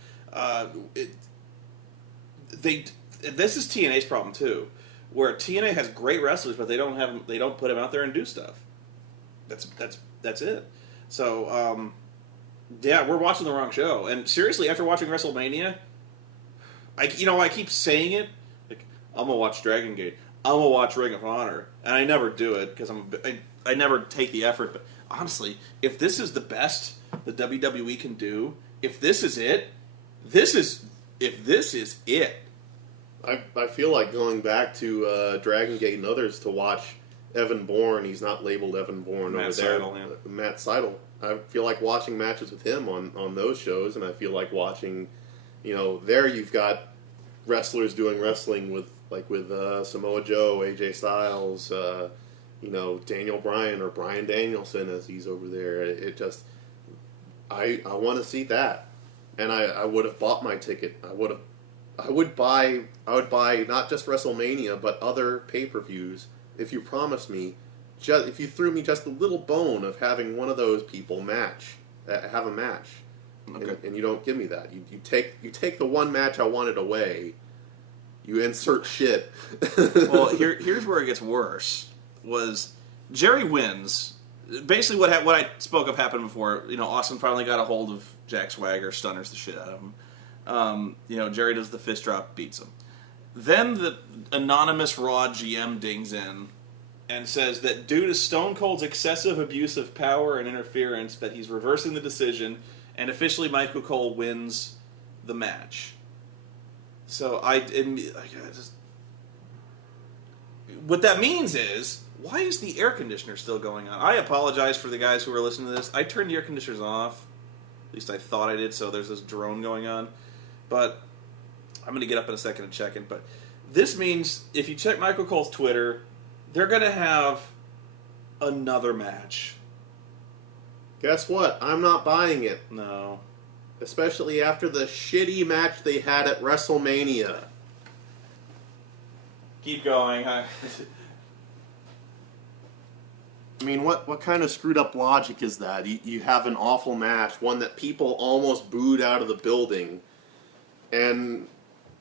This is TNA's problem too, where TNA has great wrestlers, but they don't put them out there and do stuff. That's it. So yeah, we're watching the wrong show. And seriously, after watching WrestleMania, I keep saying it. Like, I'm gonna watch Dragon Gate. I'm gonna watch Ring of Honor, and I never do it because I never take the effort. But honestly, if this is the best the WWE can do, if this is it, this is it. I feel like going back to Dragon Gate and others to watch Evan Bourne. He's not labeled Evan Bourne Matt over there. Seidel, yeah. Matt Seidel. I feel like watching matches with him on those shows, and I feel like watching, there you've got wrestlers doing wrestling with Samoa Joe, AJ Styles, Daniel Bryan or Bryan Danielson as he's over there. It just, I want to see that, and I would have bought my ticket. I would buy not just WrestleMania but other pay-per-views if you promised me, if you threw me just a little bone of having one of those people have a match. Okay. And you don't give me that. You take the one match I wanted away. You insert shit. Well, here's where it gets worse. Was Jerry wins. Basically, what I spoke of happened before. Austin finally got a hold of Jack Swagger, stunners the shit out of him. Jerry does the fist drop, beats him. Then the anonymous Raw GM dings in and says that due to Stone Cold's excessive abuse of power and interference, that he's reversing the decision, and officially Michael Cole wins the match. So what that means is, why is the air conditioner still going on? I apologize for the guys who are listening to this. I turned the air conditioners off. At least I thought I did, so there's this drone going on. But I'm going to get up in a second and check it. But this means, if you check Michael Cole's Twitter, they're going to have another match. Guess what? I'm not buying it. No. Especially after the shitty match they had at WrestleMania. Keep going. What kind of screwed up logic is that? You have an awful match, one that people almost booed out of the building, and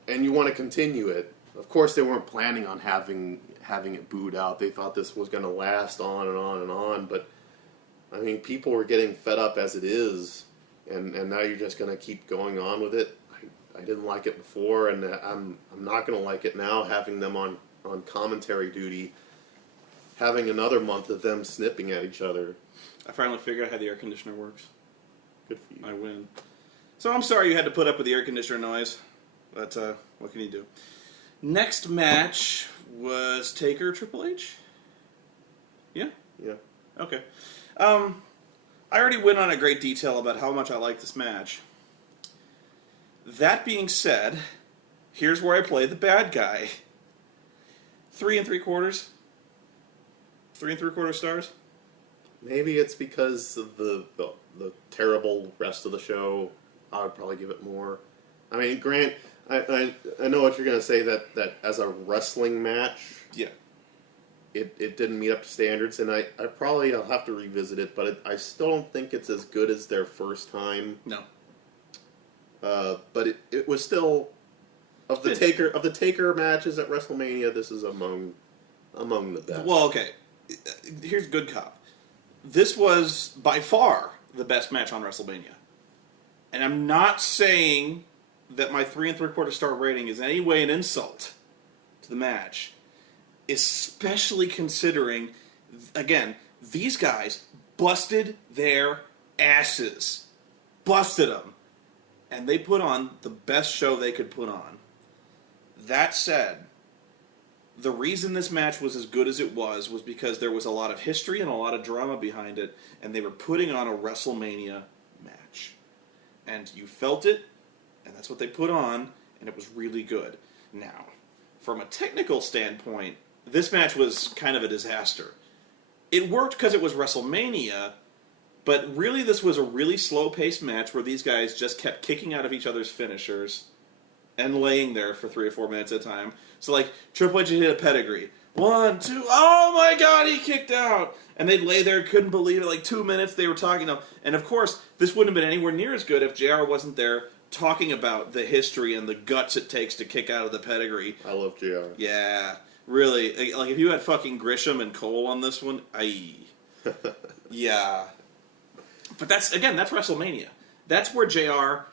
you want to continue it. Of course, they weren't planning on having it booed out. They thought this was going to last on and on and on, but I mean, people were getting fed up as it is, and now you're just going to keep going on with it. I didn't like it before, and I'm not going to like it now, having them on commentary duty, having another month of them snipping at each other. I finally figured out how the air conditioner works. Good for you. I win. So I'm sorry you had to put up with the air conditioner noise, but what can you do? Next match was Taker Triple H? Yeah? Yeah. Okay. I already went on a great detail about how much I like this match. That being said, here's where I play the bad guy. 3 3/4. 3 3/4 stars. Maybe it's because of the terrible rest of the show. I would probably give it more. I mean, Grant, I know what you're going to say, that as a wrestling match, yeah, it didn't meet up to standards, and I'll have to revisit it, but I still don't think it's as good as their first time. No. But it was still of the Taker matches at WrestleMania. This is among the best. Well, okay. Here's good cop. This was by far the best match on WrestleMania, and I'm not saying that my 3 3/4 star rating is in any way an insult to the match, especially considering, again, these guys busted their asses, busted them. And they put on the best show they could put on. That said, the reason this match was as good as it was because there was a lot of history and a lot of drama behind it, and they were putting on a WrestleMania match. And you felt it, and that's what they put on, and it was really good. Now, from a technical standpoint, this match was kind of a disaster. It worked because it was WrestleMania, but really, this was a really slow-paced match where these guys just kept kicking out of each other's finishers and laying there for 3 or 4 minutes at a time. So, like, Triple H hit a pedigree. 1, 2, oh my God, he kicked out! And they'd lay there, couldn't believe it. Like 2 minutes, they were talking. And of course, this wouldn't have been anywhere near as good if JR wasn't there talking about the history and the guts it takes to kick out of the pedigree. I love JR. Yeah, really. Like, if you had fucking Grisham and Cole on this one, yeah. But that's WrestleMania. That's where JR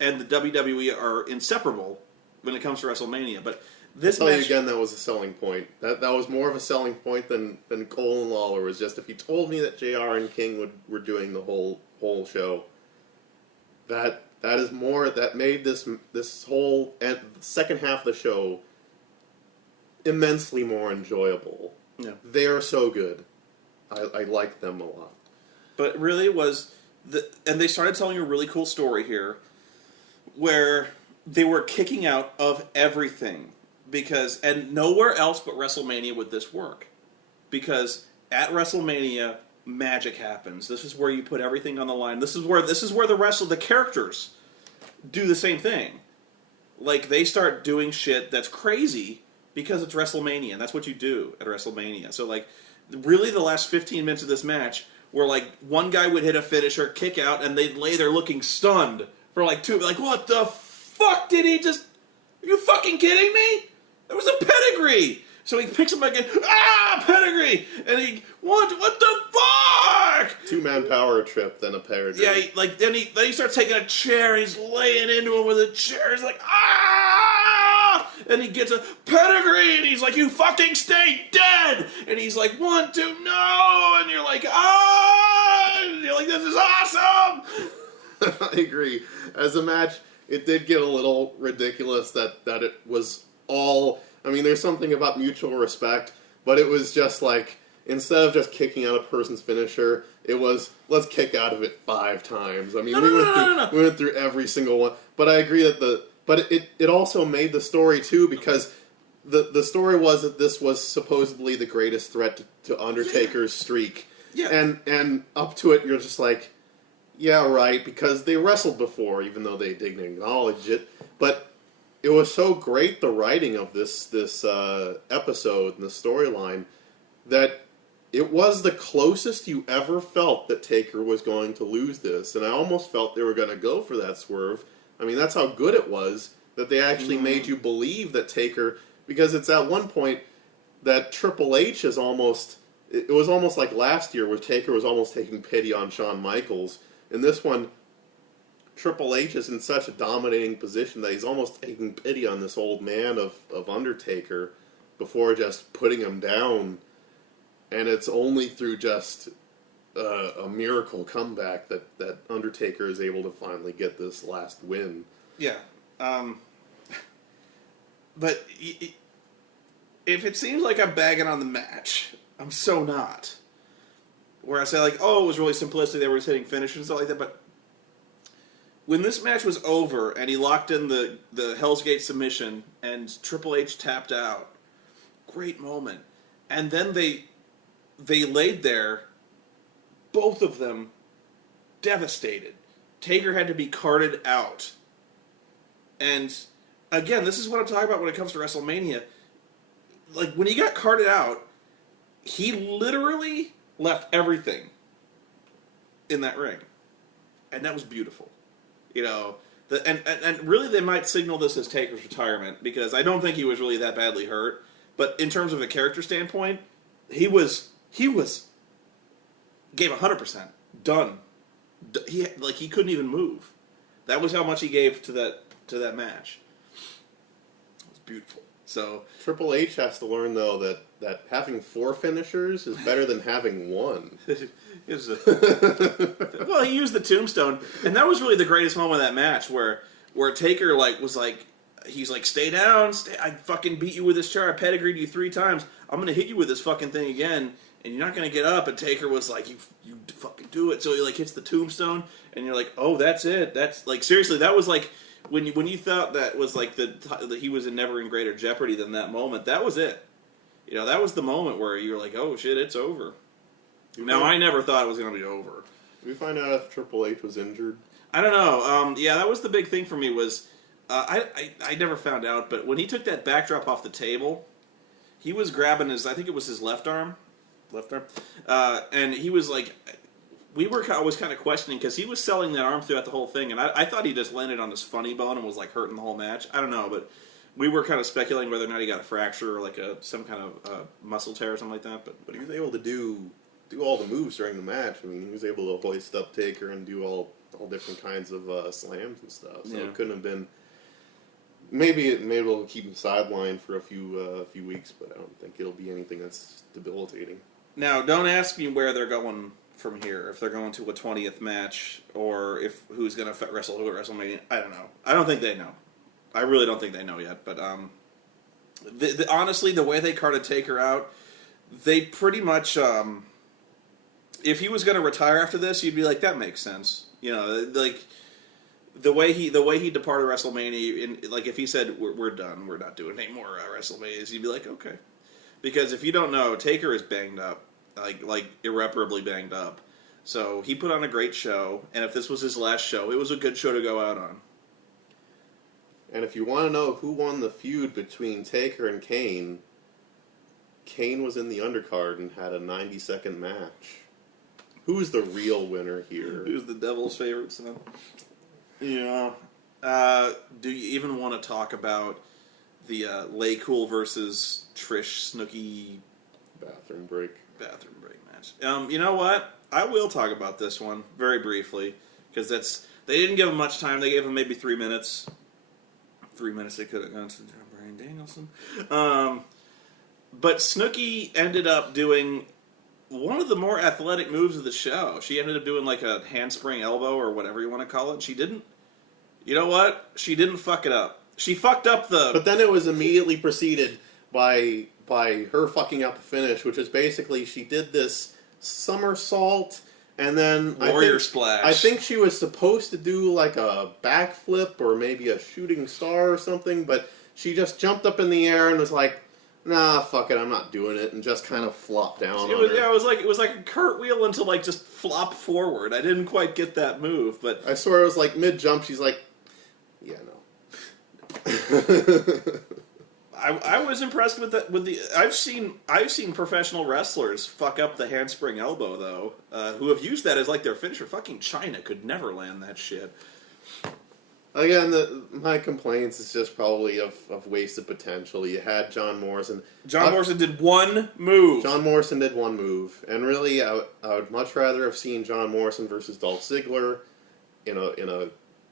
and the WWE are inseparable when it comes to WrestleMania. But this I'll tell match, you again, that was a selling point. That was more of a selling point than Cole and Lawler was. Just if you told me that JR and King were doing the whole show, that is more. That made this whole second half of the show immensely more enjoyable. Yeah. They are so good. I like them a lot. But really, it was and they started telling a really cool story here, where they were kicking out of everything and nowhere else but WrestleMania would this work, because at WrestleMania magic happens. This is where you put everything on the line. This is where the characters do the same thing. Like, they start doing shit that's crazy because it's WrestleMania, and that's what you do at WrestleMania. So, like, really, the last 15 minutes of this match, where, like, one guy would hit a finisher, kick out, and they'd lay there looking stunned for, like, 2... Like, what the fuck did he just... Are you fucking kidding me? It was a pedigree! So he picks him back in, pedigree! And he... What the fuck? 2-man power trip, then a pedigree. Yeah, then he starts taking a chair, and he's laying into him with a chair. He's like, and he gets a pedigree, and he's like, you fucking stay dead! And he's like, 1, 2, no! And you're like, And you're like, this is awesome! I agree. As a match, it did get a little ridiculous that it was all... I mean, there's something about mutual respect, but it was just like, instead of just kicking out a person's finisher, it was, let's kick out of it 5 times. I mean, we went through every single one. But I agree that But it also made the story, too, because the story was that this was supposedly the greatest threat to Undertaker's streak. Yeah. And up to it, you're just like, yeah, right, because they wrestled before, even though they didn't acknowledge it. But it was so great, the writing of this episode and the storyline, that it was the closest you ever felt that Taker was going to lose this. And I almost felt they were going to go for that swerve. I mean, that's how good it was, that they actually made you believe that Taker... Because it's at one point that Triple H is almost... it was almost like last year where Taker was almost taking pity on Shawn Michaels. In this one, Triple H is in such a dominating position that he's almost taking pity on this old man of Undertaker before just putting him down. And it's only through just a miracle comeback that Undertaker is able to finally get this last win. Yeah. But if it seems like I'm bagging on the match, I'm so not. Where I say, like, oh, it was really simplistic, they were just hitting finishes and stuff like that, but when this match was over and he locked in the Hell's Gate submission and Triple H tapped out, great moment. And then they laid there, both of them devastated. Taker had to be carted out. And again, this is what I'm talking about when it comes to WrestleMania. Like, when he got carted out, he literally left everything in that ring. And that was beautiful. You know, and really they might signal this as Taker's retirement, because I don't think he was really that badly hurt. But in terms of a character standpoint, he gave 100%. Done. He couldn't even move. That was how much he gave to that match. It was beautiful. So Triple H has to learn, though, that having 4 finishers is better than having 1. Well, he used the tombstone, and that was really the greatest moment of that match, where Taker he's like, stay down, I fucking beat you with this chair, I pedigreed you 3 times, I'm gonna hit you with this fucking thing again, and you're not gonna get up. And Taker was like, you fucking do it. So he like hits the tombstone, and you're like, oh, that's it. That's like, seriously, that was like when you thought that was like that he was never in greater jeopardy than that moment. That was it. You know, that was the moment where you're like, oh shit, it's over. Now, I never thought it was going to be over. Did we find out if Triple H was injured? I don't know. Yeah, that was the big thing for me was, I never found out, but when he took that backdrop off the table, he was grabbing I think it was his left arm, and he was like, I was kind of questioning, because he was selling that arm throughout the whole thing, and I thought he just landed on his funny bone and was like hurting the whole match. I don't know, but we were kind of speculating whether or not he got a fracture or like some kind of muscle tear or something like that. But he was able to do all the moves during the match. I mean, he was able to hoist up Taker and do all different kinds of slams and stuff. So it couldn't have been. Maybe it'll keep him sidelined for a few weeks, but I don't think it'll be anything that's debilitating. Now, don't ask me where they're going from here. If they're going to a 20th match, or who's going to wrestle who at WrestleMania. I don't know. I don't think they know. I really don't think they know yet. But honestly, the way they carted Taker out, they pretty much. If he was going to retire after this, you'd be like, that makes sense. You know, like the way he departed WrestleMania, like if he said we're done, we're not doing any more WrestleManias, you'd be like, okay. Because if you don't know, Taker is banged up, like irreparably banged up. So he put on a great show, and if this was his last show, it was a good show to go out on. And if you want to know who won the feud between Taker and Kane, Kane was in the undercard and had a 90-second match. Who's the real winner here? Who's the devil's favorite son? Yeah. Do you even want to talk about the LayCool versus Trish Snooki bathroom break match? You know what? I will talk about this one very briefly, because they didn't give him much time. They gave him maybe 3 minutes. 3 minutes they could have gone to Brian Danielson. But Snooki ended up doing one of the more athletic moves of the show. She ended up doing like a handspring elbow or whatever you want to call it. She didn't. You know what? She didn't fuck it up. She fucked up the. But then it was immediately preceded by her fucking up the finish, which is basically she did this somersault and then Warrior splash. I think she was supposed to do like a backflip or maybe a shooting star or something, but she just jumped up in the air and was like, nah, fuck it, I'm not doing it, and just kind of flopped down. It was like a cartwheel until like just flop forward. I didn't quite get that move, but I swear it was like mid jump. She's like, yeah, no. I was impressed with the. I've seen professional wrestlers fuck up the handspring elbow though, who have used that as like their finisher. Fucking China could never land that shit. Again, my complaints is just probably of wasted potential. You had John Morrison. John Morrison did one move. John Morrison did one move, and really, I would much rather have seen John Morrison versus Dolph Ziggler in a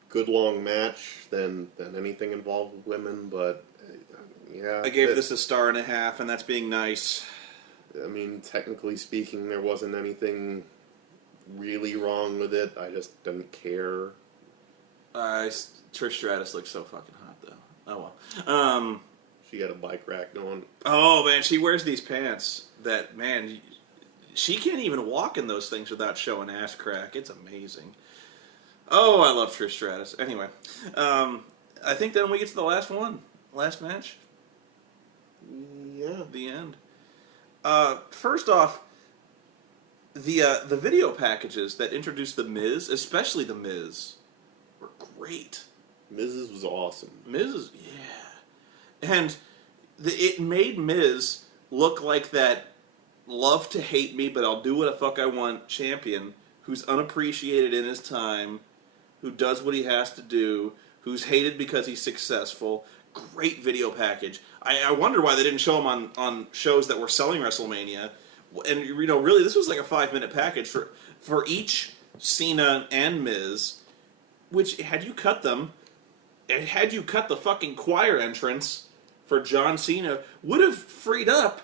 good long match than anything involved with women. But yeah, I gave this a 1.5 stars, and that's being nice. I mean, technically speaking, there wasn't anything really wrong with it. I just didn't care. Trish Stratus looks so fucking hot, though. Oh, well. She got a bike rack going. Oh, man, she wears these pants that, man, she can't even walk in those things without showing ass crack. It's amazing. Oh, I love Trish Stratus. Anyway, I think then we get to the last match. Yeah. The end. First off, the video packages that introduced The Miz, especially The Miz, were great. Mrs. was awesome. Miz, yeah. And it made Miz look like that love to hate me, but I'll do what the fuck I want champion who's unappreciated in his time, who does what he has to do, who's hated because he's successful. Great video package. I wonder why they didn't show him on shows that were selling WrestleMania. And, you know, really, this was like a 5-minute package for each Cena and Miz, which, had you cut them, and had you cut the fucking choir entrance for John Cena, would have freed up,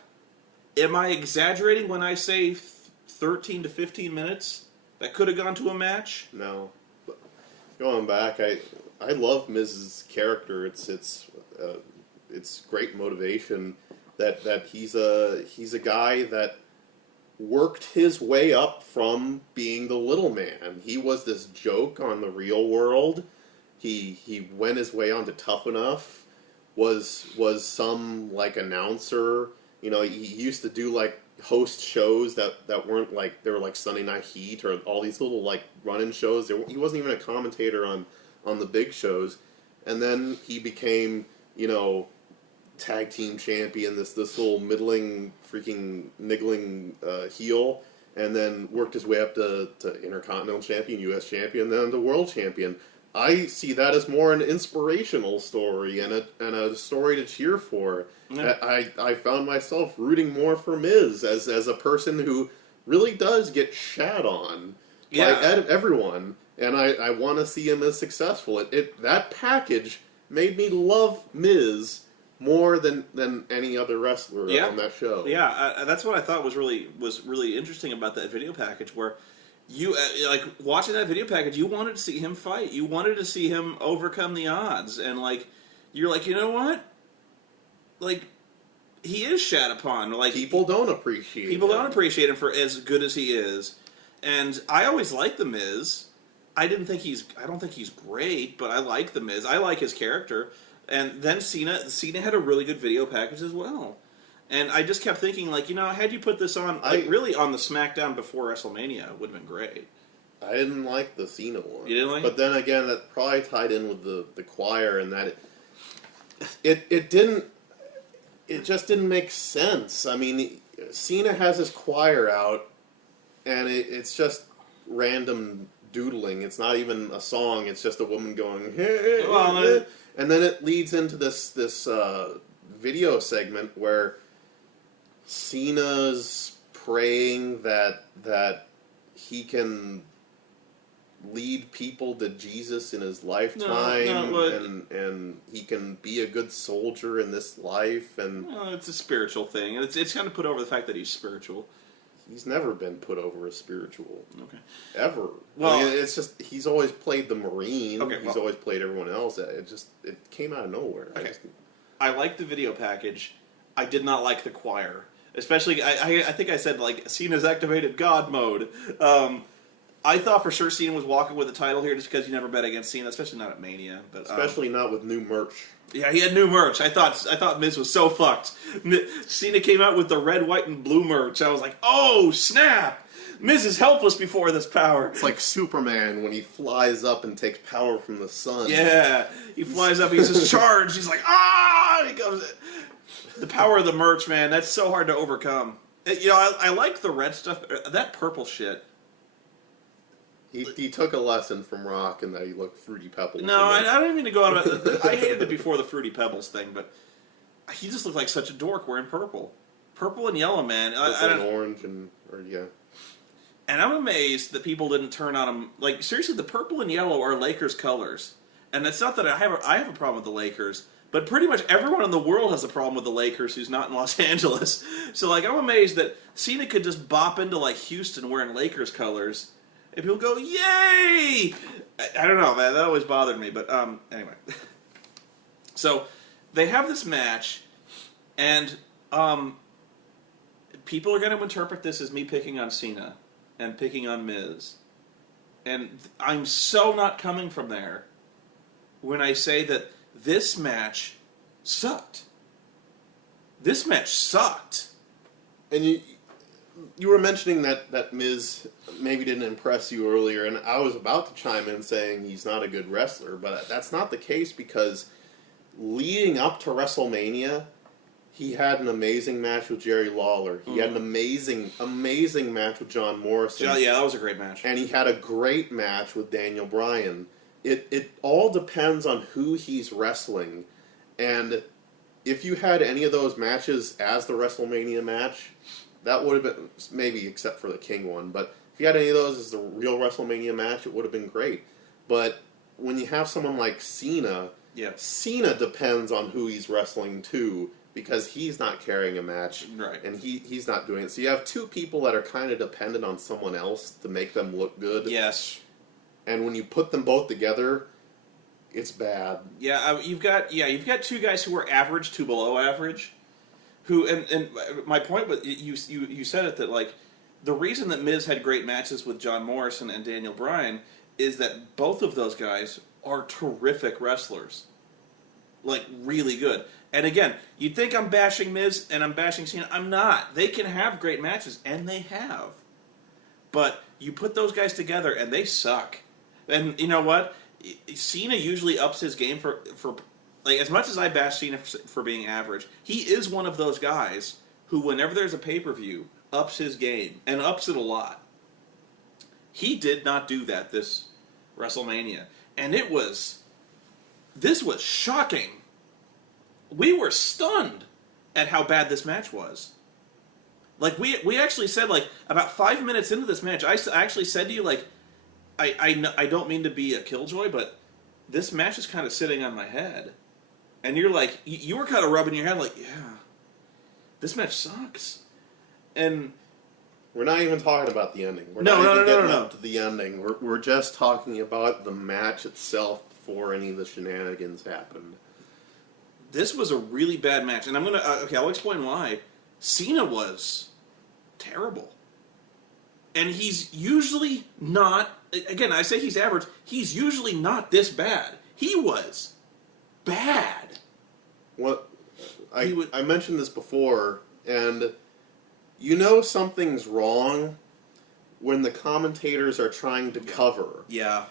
am I exaggerating when I say 13 to 15 minutes that could have gone to a match? No. Going back, I love Miz's character. It's great motivation that he's a guy that worked his way up from being the little man. He was this joke on the real world. He went his way onto Tough Enough. Was some like announcer. You know, he used to do like host shows that weren't like, they were like Sunday Night Heat or all these little like run-in shows. He wasn't even a commentator on the big shows. And then he became, you know, tag team champion, this little middling, freaking niggling heel, and then worked his way up to Intercontinental Champion, U.S. Champion, then to World Champion. I see that as more an inspirational story and a story to cheer for. Yeah. I found myself rooting more for Miz as a person who really does get shat on by everyone, and I want to see him as successful. That package made me love Miz more than any other wrestler on that show. Yeah, that's what I thought was really interesting about that video package, where you like watching that video package, you wanted to see him fight, you wanted to see him overcome the odds, and like you're like, you know what, like he is shat upon. Like people don't appreciate him for as good as he is, and I always liked The Miz. I don't think he's great, but I like The Miz. I like his character. And then Cena had a really good video package as well. And I just kept thinking, like, you know, had you put this on, really on the SmackDown before WrestleMania, it would have been great. I didn't like the Cena one. You didn't like it? But then again, that probably tied in with the choir and that it just didn't make sense. I mean, Cena has his choir out, and it's just random doodling. It's not even a song. It's just a woman going, hey, hey. And then it leads into this video segment where Cena's praying that he can lead people to Jesus in his lifetime, and he can be a good soldier in this life. And it's a spiritual thing. It's kind of put over the fact that he's spiritual. He's never been put over as spiritual. Okay. Ever. Well, I mean, it's just, he's always played the Marine. Okay, he's always played everyone else. It came out of nowhere. Okay. I liked the video package. I did not like the choir. Especially, I think I said, like, Cena's activated God mode. I thought for sure Cena was walking with the title here just because you never bet against Cena, especially not at Mania. But especially not with new merch. Yeah, he had new merch. I thought Miz was so fucked. Cena came out with the red, white, and blue merch. I was like, oh, snap! Miz is helpless before this power. It's like Superman when he flies up and takes power from the sun. Yeah, he flies up, he's just charged. He's like, ah! He goes. The power of the merch, man, that's so hard to overcome. You know, I like the red stuff. That purple shit. He took a lesson from Rock and that he looked Fruity Pebbles. No, I don't mean to go on about... I hated it before the Fruity Pebbles thing, but he just looked like such a dork wearing purple. Purple and yellow, man. Purple and orange yeah. And I'm amazed that people didn't turn on him. Like, seriously, the purple and yellow are Lakers colors. And it's not that I have a problem with the Lakers, but pretty much everyone in the world has a problem with the Lakers who's not in Los Angeles. So, like, I'm amazed that Cena could just bop into, like, Houston wearing Lakers colors, and people go, yay! I don't know, man. That always bothered me. But, anyway. So, they have this match, and people are going to interpret this as me picking on Cena and picking on Miz. And I'm so not coming from there when I say that this match sucked. This match sucked. And you were mentioning that Miz maybe didn't impress you earlier, and I was about to chime in saying he's not a good wrestler, but that's not the case because leading up to WrestleMania, he had an amazing match with Jerry Lawler. He had an amazing match with John Morrison. Yeah, that was a great match. And he had a great match with Daniel Bryan. It all depends on who he's wrestling. And if you had any of those matches as the WrestleMania match, that would have been, maybe except for the King one, but if you had any of those as the real WrestleMania match, it would have been great. But when you have someone like Cena, Cena depends on who he's wrestling too, because he's not carrying a match, right? And he's not doing it. So you have two people that are kind of dependent on someone else to make them look good. Yes. And when you put them both together, it's bad. Yeah, you've got two guys who are average to below average, who and my point was you said it that like the reason that Miz had great matches with John Morrison and Daniel Bryan is that both of those guys are terrific wrestlers, like really good. And again, you'd think I'm bashing Miz and I'm bashing Cena. I'm not. They can have great matches, and they have. But you put those guys together, and they suck. And you know what? Cena usually ups his game for like as much as I bash Cena for being average, he is one of those guys who, whenever there's a pay-per-view, ups his game, and ups it a lot. He did not do that this WrestleMania. And this was shocking. We were stunned at how bad this match was. Like, we actually said, like, about 5 minutes into this match, I actually said to you, like, I don't mean to be a killjoy, but this match is kind of sitting on my head. And you're like, you were kind of rubbing your head like, yeah, this match sucks. And we're not even talking about the ending. We're not even getting no. up to the ending. We're just talking about the match itself before any of the shenanigans happened. This was a really bad match, and I'm gonna I'll explain why. Cena was terrible, and he's usually not. Again, I say he's average. He's usually not this bad. He was bad. What I mentioned this before, and you know something's wrong when the commentators are trying to cover. Yeah.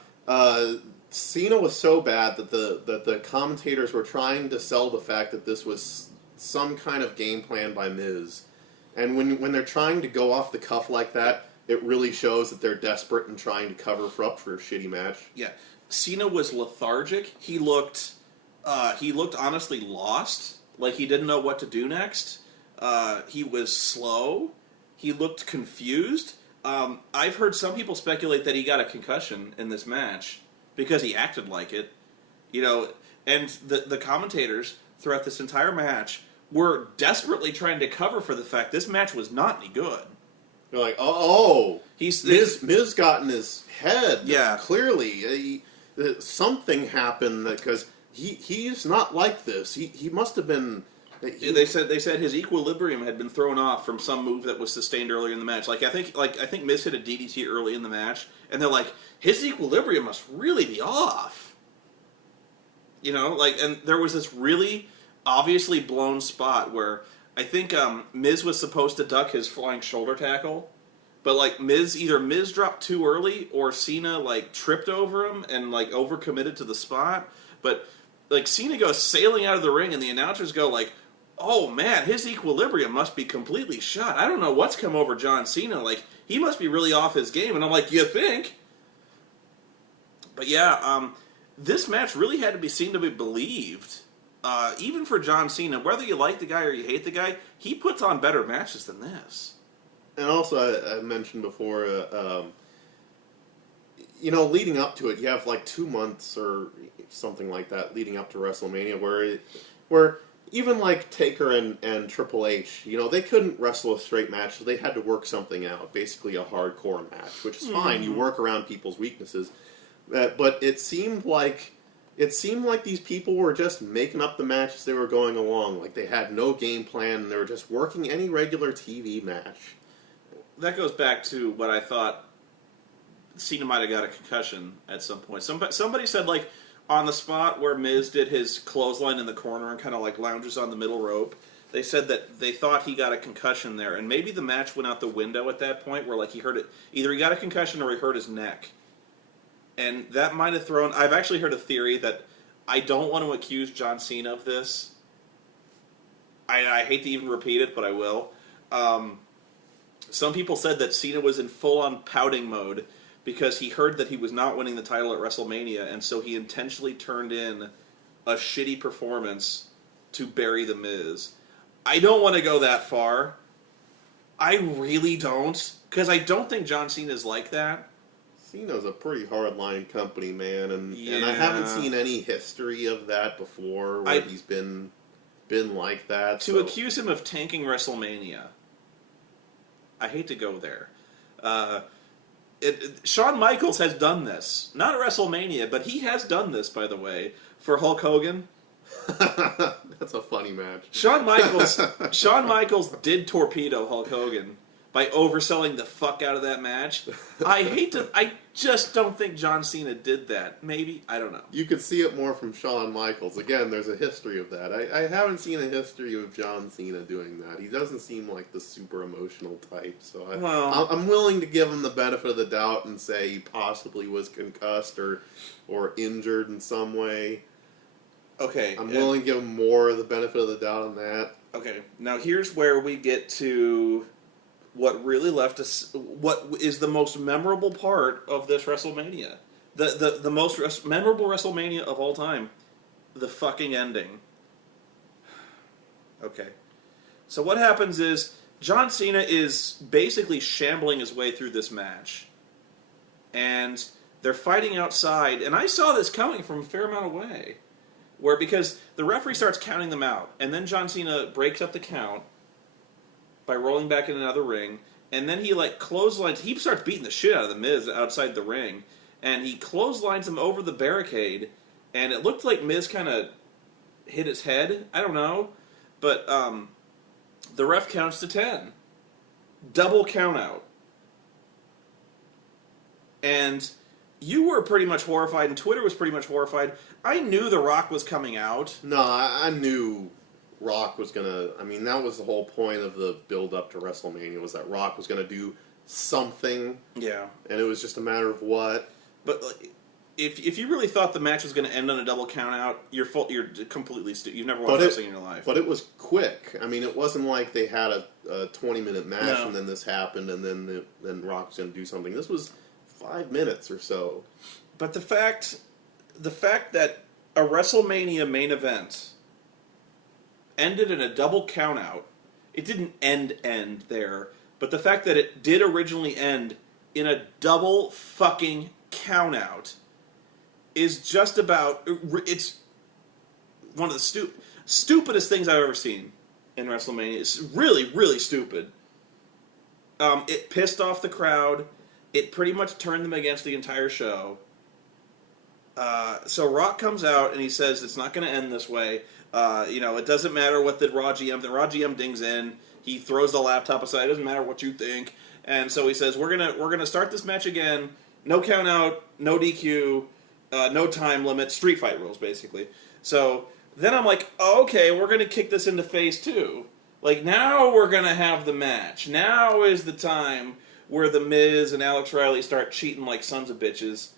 Cena was so bad that the commentators were trying to sell the fact that this was some kind of game plan by Miz. And when they're trying to go off the cuff like that, it really shows that they're desperate and trying to cover up for a shitty match. Yeah. Cena was lethargic. He looked honestly lost. Like he didn't know what to do next. He was slow. He looked confused. I've heard some people speculate that he got a concussion in this match because he acted like it, you know, and the commentators throughout this entire match were desperately trying to cover for the fact this match was not any good. They're like, Miz got in his head. Yeah. Clearly, something happened because he's not like this. He must have been. They said his equilibrium had been thrown off from some move that was sustained earlier in the match. I think Miz hit a DDT early in the match, and they're like, his equilibrium must really be off. You know, like, and there was this really obviously blown spot where I think Miz was supposed to duck his flying shoulder tackle, but like Miz dropped too early or Cena like tripped over him and like overcommitted to the spot. But like Cena goes sailing out of the ring and the announcers go like, oh man, his equilibrium must be completely shot. I don't know what's come over John Cena. Like, he must be really off his game. And I'm like, you think? But yeah, this match really had to be seen to be believed. Even for John Cena, whether you like the guy or you hate the guy, he puts on better matches than this. And also, I mentioned before, leading up to it, you have like 2 months or something like that leading up to WrestleMania, where even like Taker and Triple H, they couldn't wrestle a straight match, so they had to work something out, basically a hardcore match, which is fine. You work around people's weaknesses, but it seemed like these people were just making up the matches they were going along. Like they had no game plan, and they were just working any regular TV match. That goes back to what I thought Cena might have got a concussion at some point. Somebody said, like, on the spot where Miz did his clothesline in the corner and kind of, like, lounges on the middle rope, they said that they thought he got a concussion there. And maybe the match went out the window at that point where, like, he hurt it. Either he got a concussion or he hurt his neck. And that might have thrown... I've actually heard a theory that I don't want to accuse John Cena of this. I hate to even repeat it, but I will. Some people said that Cena was in full-on pouting mode because he heard that he was not winning the title at WrestleMania, and so he intentionally turned in a shitty performance to bury The Miz. I don't want to go that far. I really don't, because I don't think John Cena's like that. Cena's a pretty hard-line company, man, and I haven't seen any history of that before where he's been like that. To accuse him of tanking WrestleMania, I hate to go there. Shawn Michaels has done this. Not at WrestleMania, but he has done this, by the way, for Hulk Hogan. That's a funny match. Shawn Michaels did torpedo Hulk Hogan by overselling the fuck out of that match. I just don't think John Cena did that. Maybe, I don't know. You could see it more from Shawn Michaels. Again, there's a history of that. I haven't seen a history of John Cena doing that. He doesn't seem like the super emotional type. So I'm willing to give him the benefit of the doubt and say he possibly was concussed or injured in some way. Okay. I'm willing to give him more of the benefit of the doubt on that. Okay, now here's where we get to what really left us, what is the most memorable part of this WrestleMania. The most memorable WrestleMania of all time. The fucking ending. Okay. So what happens is, John Cena is basically shambling his way through this match. And they're fighting outside, and I saw this coming from a fair amount of way. Because the referee starts counting them out, and then John Cena breaks up the count by rolling back in another ring, and then he clotheslines. He starts beating the shit out of the Miz outside the ring, and he clotheslines him over the barricade, and it looked like Miz kind of hit his head. I don't know, but the ref counts to 10, double count out, and you were pretty much horrified, and Twitter was pretty much horrified. I knew The Rock was coming out. No, I knew Rock was gonna... I mean, that was the whole point of the build-up to WrestleMania, was that Rock was gonna do something. Yeah. And it was just a matter of what. But if you really thought the match was gonna end on a double count-out, you're completely stupid. You've never watched wrestling in your life. But it was quick. I mean, it wasn't like they had a 20-minute match and then this happened and then Rock was gonna do something. This was 5 minutes or so. But the fact that a WrestleMania main event ended in a double countout, it didn't end there, but the fact that it did originally end in a double fucking countout is just about... It's one of the stupidest things I've ever seen in WrestleMania. It's really, really stupid. It pissed off the crowd. It pretty much turned them against the entire show. So Rock comes out and he says it's not going to end this way. It doesn't matter what the Raw GM dings in. He throws the laptop aside. It doesn't matter what you think. And so he says we're gonna start this match again. No count out, no DQ, no time limit. Street fight rules basically. So then I'm like, oh, okay, we're gonna kick this into phase 2. Like now we're gonna have the match. Now is the time where the Miz and Alex Riley start cheating like sons of bitches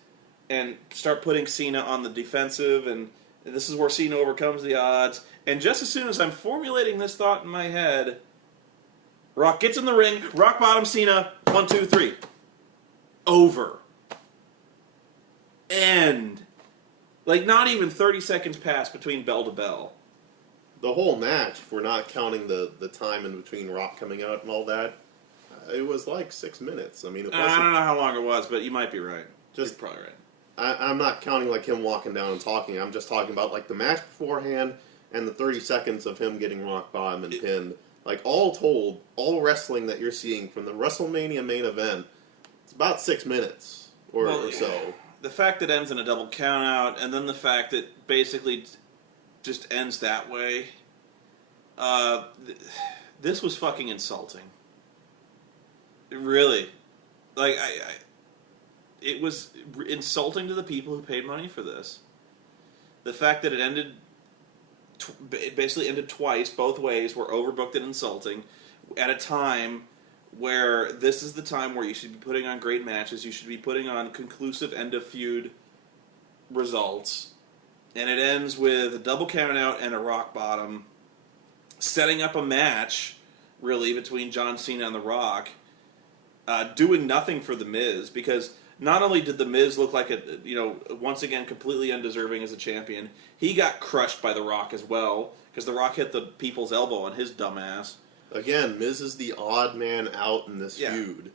and start putting Cena on the defensive, and this is where Cena overcomes the odds. And just as soon as I'm formulating this thought in my head, Rock gets in the ring, rock bottom Cena, 1, 2, 3. Over. end. Like, not even 30 seconds passed between bell to bell. The whole match, if we're not counting the time in between Rock coming out and all that, it was like 6 minutes. I mean, it wasn't... I don't know how long it was, but you might be right. You're Just probably right. I'm not counting like him walking down and talking. I'm just talking about like the match beforehand and the 30 seconds of him getting rock bottom and pinned. Like all told, all wrestling that you're seeing from the WrestleMania main event, it's about 6 minutes or so. The fact that it ends in a double count out, and then the fact that basically just ends that way, this was fucking insulting. Really. Like, it was insulting to the people who paid money for this. The fact that it ended, it basically ended twice, both ways, were overbooked and insulting, at a time where this is the time where you should be putting on great matches, you should be putting on conclusive end-of-feud results, and it ends with a double count-out and a rock bottom, setting up a match, really, between John Cena and The Rock, doing nothing for The Miz, because not only did The Miz look like once again, completely undeserving as a champion, he got crushed by The Rock as well, because The Rock hit the people's elbow on his dumbass. Again, Miz is the odd man out in this feud.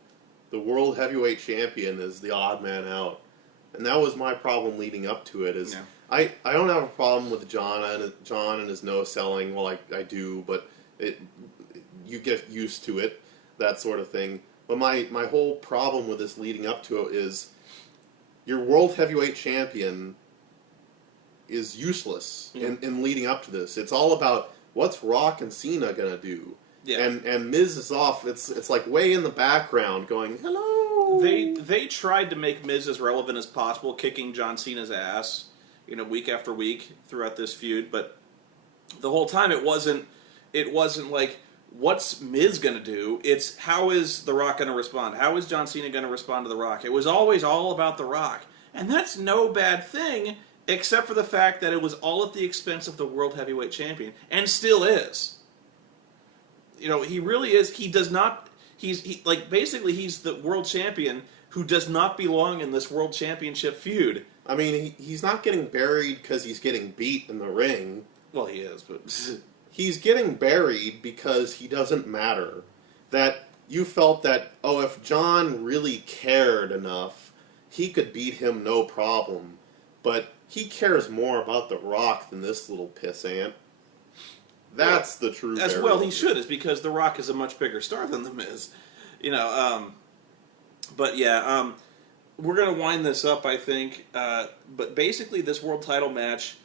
The World Heavyweight Champion is the odd man out. And that was my problem leading up to it, is I don't have a problem with John and his no selling. Well, I do, but you get used to it, that sort of thing. But my whole problem with this leading up to it is your World Heavyweight Champion is useless in leading up to this. It's all about what's Rock and Cena going to do. Yeah. And Miz is off. It's like way in the background going, hello. They tried to make Miz as relevant as possible, kicking John Cena's ass, week after week throughout this feud, but the whole time it wasn't like, what's Miz going to do? It's, how is The Rock going to respond? How is John Cena going to respond to The Rock? It was always all about The Rock. And that's no bad thing, except for the fact that it was all at the expense of the World Heavyweight Champion, and still is. He really is. He does not... basically, he's the world champion who does not belong in this world championship feud. I mean, he's not getting buried because he's getting beat in the ring. Well, he is, but... He's getting buried because he doesn't matter. That you felt that, if John really cared enough, he could beat him no problem. But he cares more about The Rock than this little pissant. That's the true as well he should, is because The Rock is a much bigger star than The Miz. But yeah, we're going to wind this up, I think. But basically, this world title match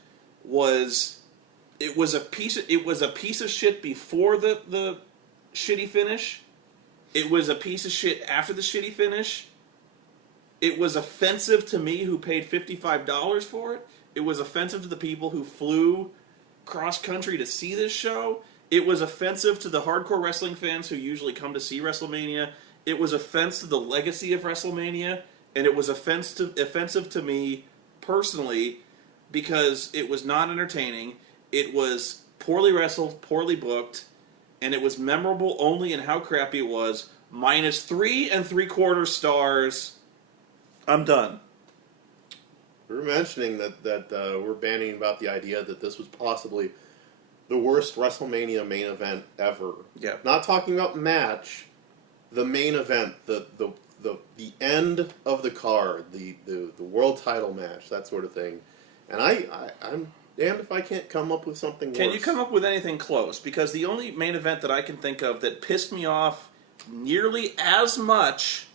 was a piece of shit before the shitty finish. It was a piece of shit after the shitty finish. It was offensive to me, who paid $55 for it. It was offensive to the people who flew cross country to see this show. It was offensive to the hardcore wrestling fans who usually come to see WrestleMania. It was offensive to the legacy of WrestleMania, and it was offensive to me personally, because it was not entertaining. It was poorly wrestled, poorly booked, and it was memorable only in how crappy it was. Minus 3 3/4 stars. I'm done. We were mentioning that we're banning about the idea that this was possibly the worst WrestleMania main event ever. Yeah. Not talking about match, the main event, the end of the card, the world title match, that sort of thing. And I'm damned if I can't come up with something worse. Can you come up with anything close? Because the only main event that I can think of that pissed me off nearly as much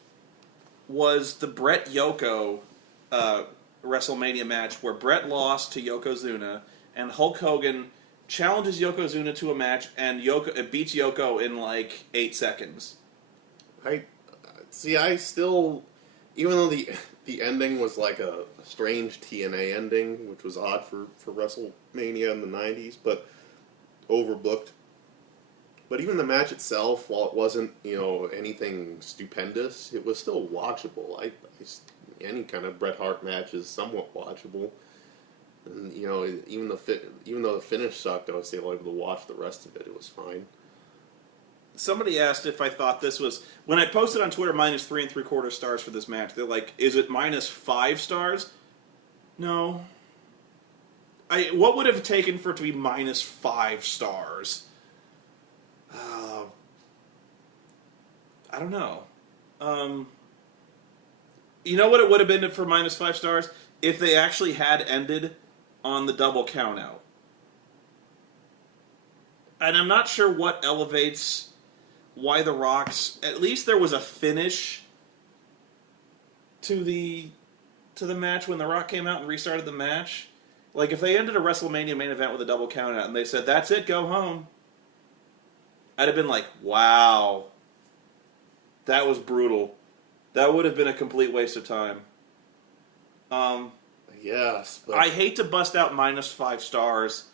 was the Bret Yoko WrestleMania match, where Bret lost to Yokozuna, and Hulk Hogan challenges Yokozuna to a match, and beats Yoko in like 8 seconds. I still, even though the ending was like a strange TNA ending, which was odd for WrestleMania in the 90s, but overbooked. But even the match itself, while it wasn't, anything stupendous, it was still watchable. Any kind of Bret Hart match is somewhat watchable. And, even though the finish sucked, I was still able to watch the rest of it. It was fine. Somebody asked if I thought this was... When I posted on Twitter minus 3 3/4 stars for this match, they're like, is it minus 5 stars? No. What would it have taken for it to be minus 5 stars? I don't know. You know what it would have been for minus 5 stars? If they actually had ended on the double count out. And I'm not sure what elevates why the Rock's... At least there was a finish to the match when the Rock came out and restarted the match. Like, if they ended a WrestleMania main event with a double count out and they said, that's it, go home, I'd have been like, wow. That was brutal. That would have been a complete waste of time. Yes, but... I hate to bust out minus 5 stars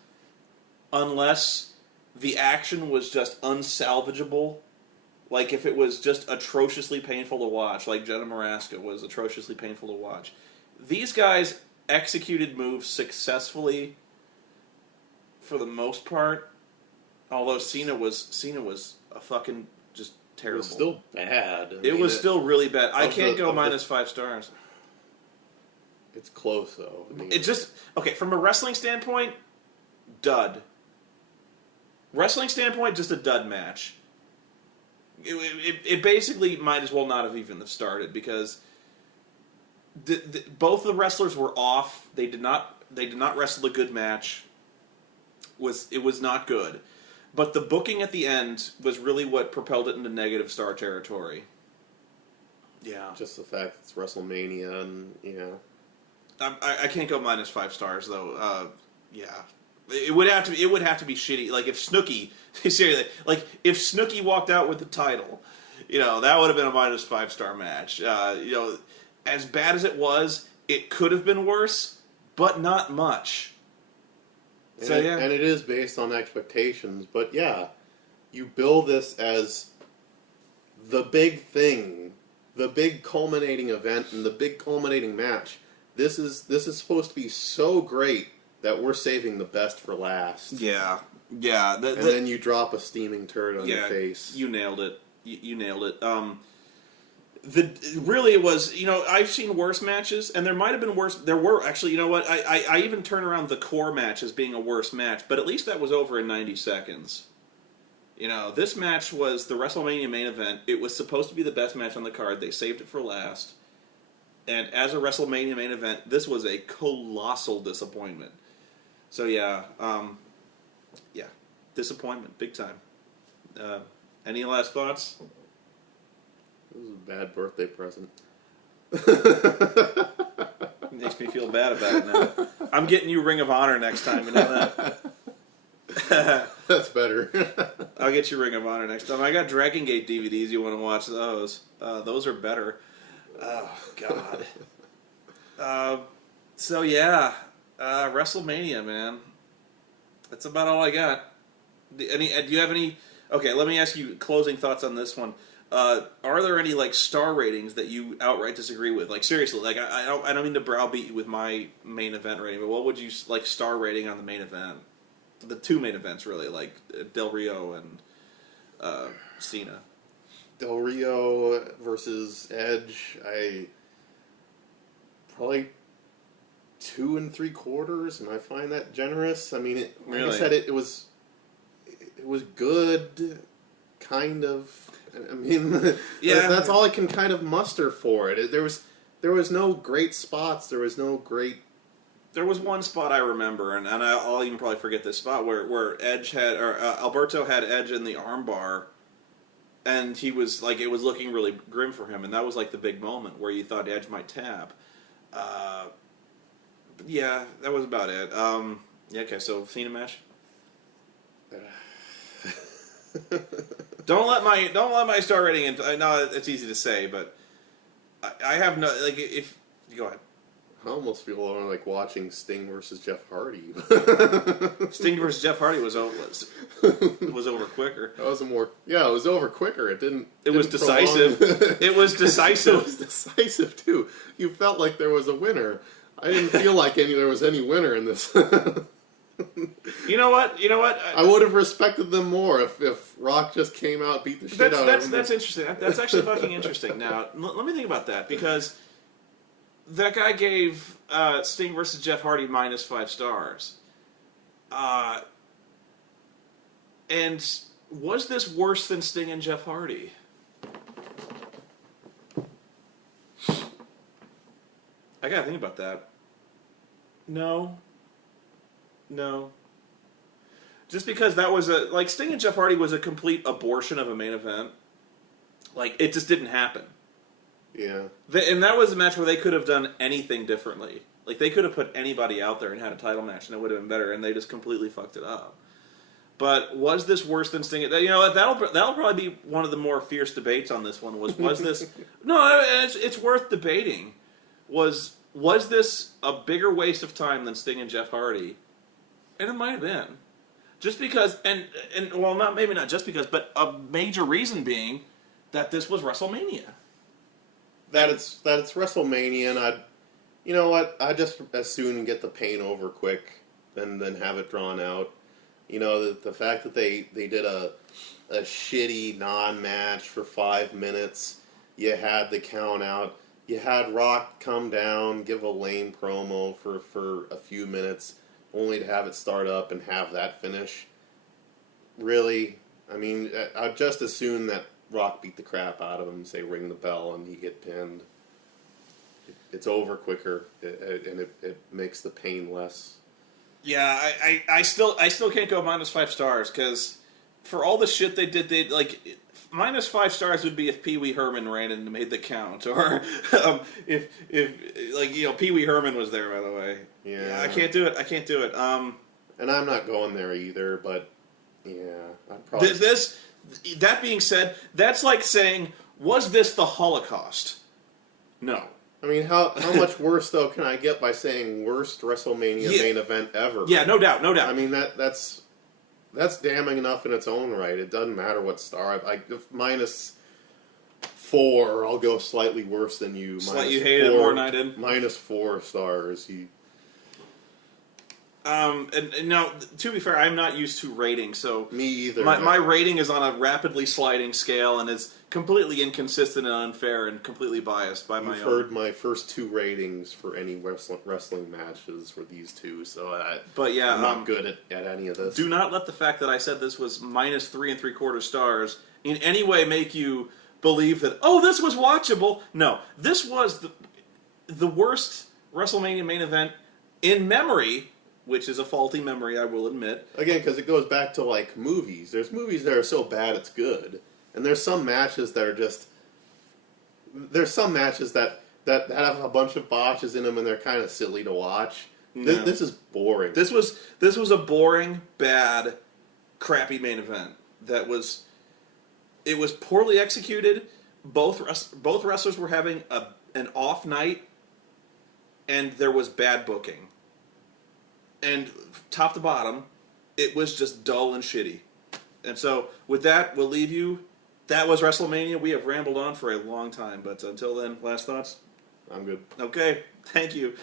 unless the action was just unsalvageable. Like if it was just atrociously painful to watch, like Jenna Maraska was atrociously painful to watch. These guys executed moves successfully for the most part, although Cena was a fucking just terrible. It was still bad. It was still really bad. I can't go minus 5 stars. It's close, though. I mean, It just... Okay, from a wrestling standpoint, dud. Wrestling standpoint, just a dud match. It basically might as well not have even started because both the wrestlers were off. They did not wrestle a good match. It was not good. But the booking at the end was really what propelled it into negative star territory. Yeah. just the fact it's WrestleMania and, you know... I can't go minus 5 stars though. Yeah, it would have to be shitty. Like if Snooki, seriously, like if Snooki walked out with the title, you know, that would have been a minus 5 star match. You know, as bad as it could have been worse, but not much. And it is based on expectations, but yeah, you bill this as the big thing, the big culminating event, and the big culminating match. This is supposed to be so great that we're saving the best for last. Yeah. And then you drop a steaming turd on your face. You nailed it. You nailed it. Really it was, you know, I've seen worse matches, and there might have been worse. There were actually, you know what? I even turn around the core match as being a worse match, but at least that was over in 90 seconds. You know, this match was the WrestleMania main event. It was supposed to be the best match on the card. They saved it for last. And as a WrestleMania main event, this was a colossal disappointment. So yeah, disappointment, big time. Any last thoughts? This was a bad birthday present. Makes me feel bad about it now. I'm getting you Ring of Honor next time, you know that? That's better. I'll get you Ring of Honor next time. I got Dragon Gate DVDs, you want to watch those. Those are better. Oh, God. So, yeah. WrestleMania, man. That's about all I got. Do you have any... Okay, let me ask you closing thoughts on this one. Are there any, like, star ratings that you outright disagree with? Like, seriously, like, I don't mean to browbeat you with my main event rating, but what would you, like, star rating on the main event? The two main events, really, like Del Rio and Cena. Del Rio versus Edge, probably 2 3/4, and I find that generous. I mean, like I said, it was good, kind of. I mean, yeah, that's all I can kind of muster for it. There was no great spots. There was one spot I remember, and I'll even probably forget this spot where Edge had Alberto had Edge in the armbar. And he was, like, it was looking really grim for him, and that was, like, the big moment where you thought Edge might tap. Yeah, that was about it. Yeah, okay, so Cena match? Don't let my star rating, I know it's easy to say, but I have no, like, if, go ahead. I almost feel like watching Sting versus Jeff Hardy. Sting versus Jeff Hardy was over quicker. That was it was over quicker. It was decisive. It was decisive. It was decisive too. You felt like there was a winner. I didn't feel like there was any winner in this. You know what? I would have respected them more if Rock just came out, beat the shit out of them. That's interesting. That's actually fucking interesting. Now, let me think about that, because that guy gave Sting versus Jeff Hardy -5 stars. And was this worse than Sting and Jeff Hardy? I gotta think about that. No. Just because that was Sting and Jeff Hardy was a complete abortion of a main event. Like, it just didn't happen. Yeah. And that was a match where they could have done anything differently. Like, they could have put anybody out there and had a title match, and it would have been better, and they just completely fucked it up. But was this worse than Sting? You know, that'll probably be one of the more fierce debates on this one. Was this? No, it's worth debating. Was this a bigger waste of time than Sting and Jeff Hardy? And it might have been. Just because, and well, maybe not just because, but a major reason being that this was WrestleMania. That it's WrestleMania, and you know what? I just as soon get the pain over quick than have it drawn out. You know, the fact that they did a shitty non-match for 5 minutes. You had the count out. You had Rock come down, give a lame promo for a few minutes, only to have it start up and have that finish. Really? I mean, I'd just as soon that Rock beat the crap out of him, say ring the bell, and he get pinned. It's over quicker, and it makes the pain less. Yeah, I still can't go -5 stars, because for all the shit they did, -5 stars would be if Pee Wee Herman ran in and made the count, or if Pee Wee Herman was there, by the way. Yeah. I can't do it. And I'm not going there either, but yeah, I'd probably... That being said, that's like saying, was this the Holocaust? No. I mean, how much worse, though, can I get by saying worst WrestleMania main event ever? Yeah, no doubt. I mean, that's damning enough in its own right. It doesn't matter what star. If -4, I'll go slightly worse than you. You hated it more than I did? -4 stars. And now, to be fair, I'm not used to rating, so... Me either. My rating is on a rapidly sliding scale, and is completely inconsistent and unfair and completely biased by my own. You've heard my first 2 ratings for any wrestling matches for these two, so I'm not good at any of this. Do not let the fact that I said this was -3 3/4 stars in any way make you believe that, oh, this was watchable. No, this was the worst WrestleMania main event in memory, which is a faulty memory, I will admit. Again, because it goes back to, like, movies. There's movies that are so bad it's good. And there's some matches that are just... There's some matches that have a bunch of botches in them and they're kind of silly to watch. No. This is boring. This was a boring, bad, crappy main event. It was poorly executed. Both wrestlers were having an off night, and there was bad booking. And top to bottom, it was just dull and shitty. And so, with that, we'll leave you. That was WrestleMania. We have rambled on for a long time, but until then, last thoughts? I'm good. Okay, thank you.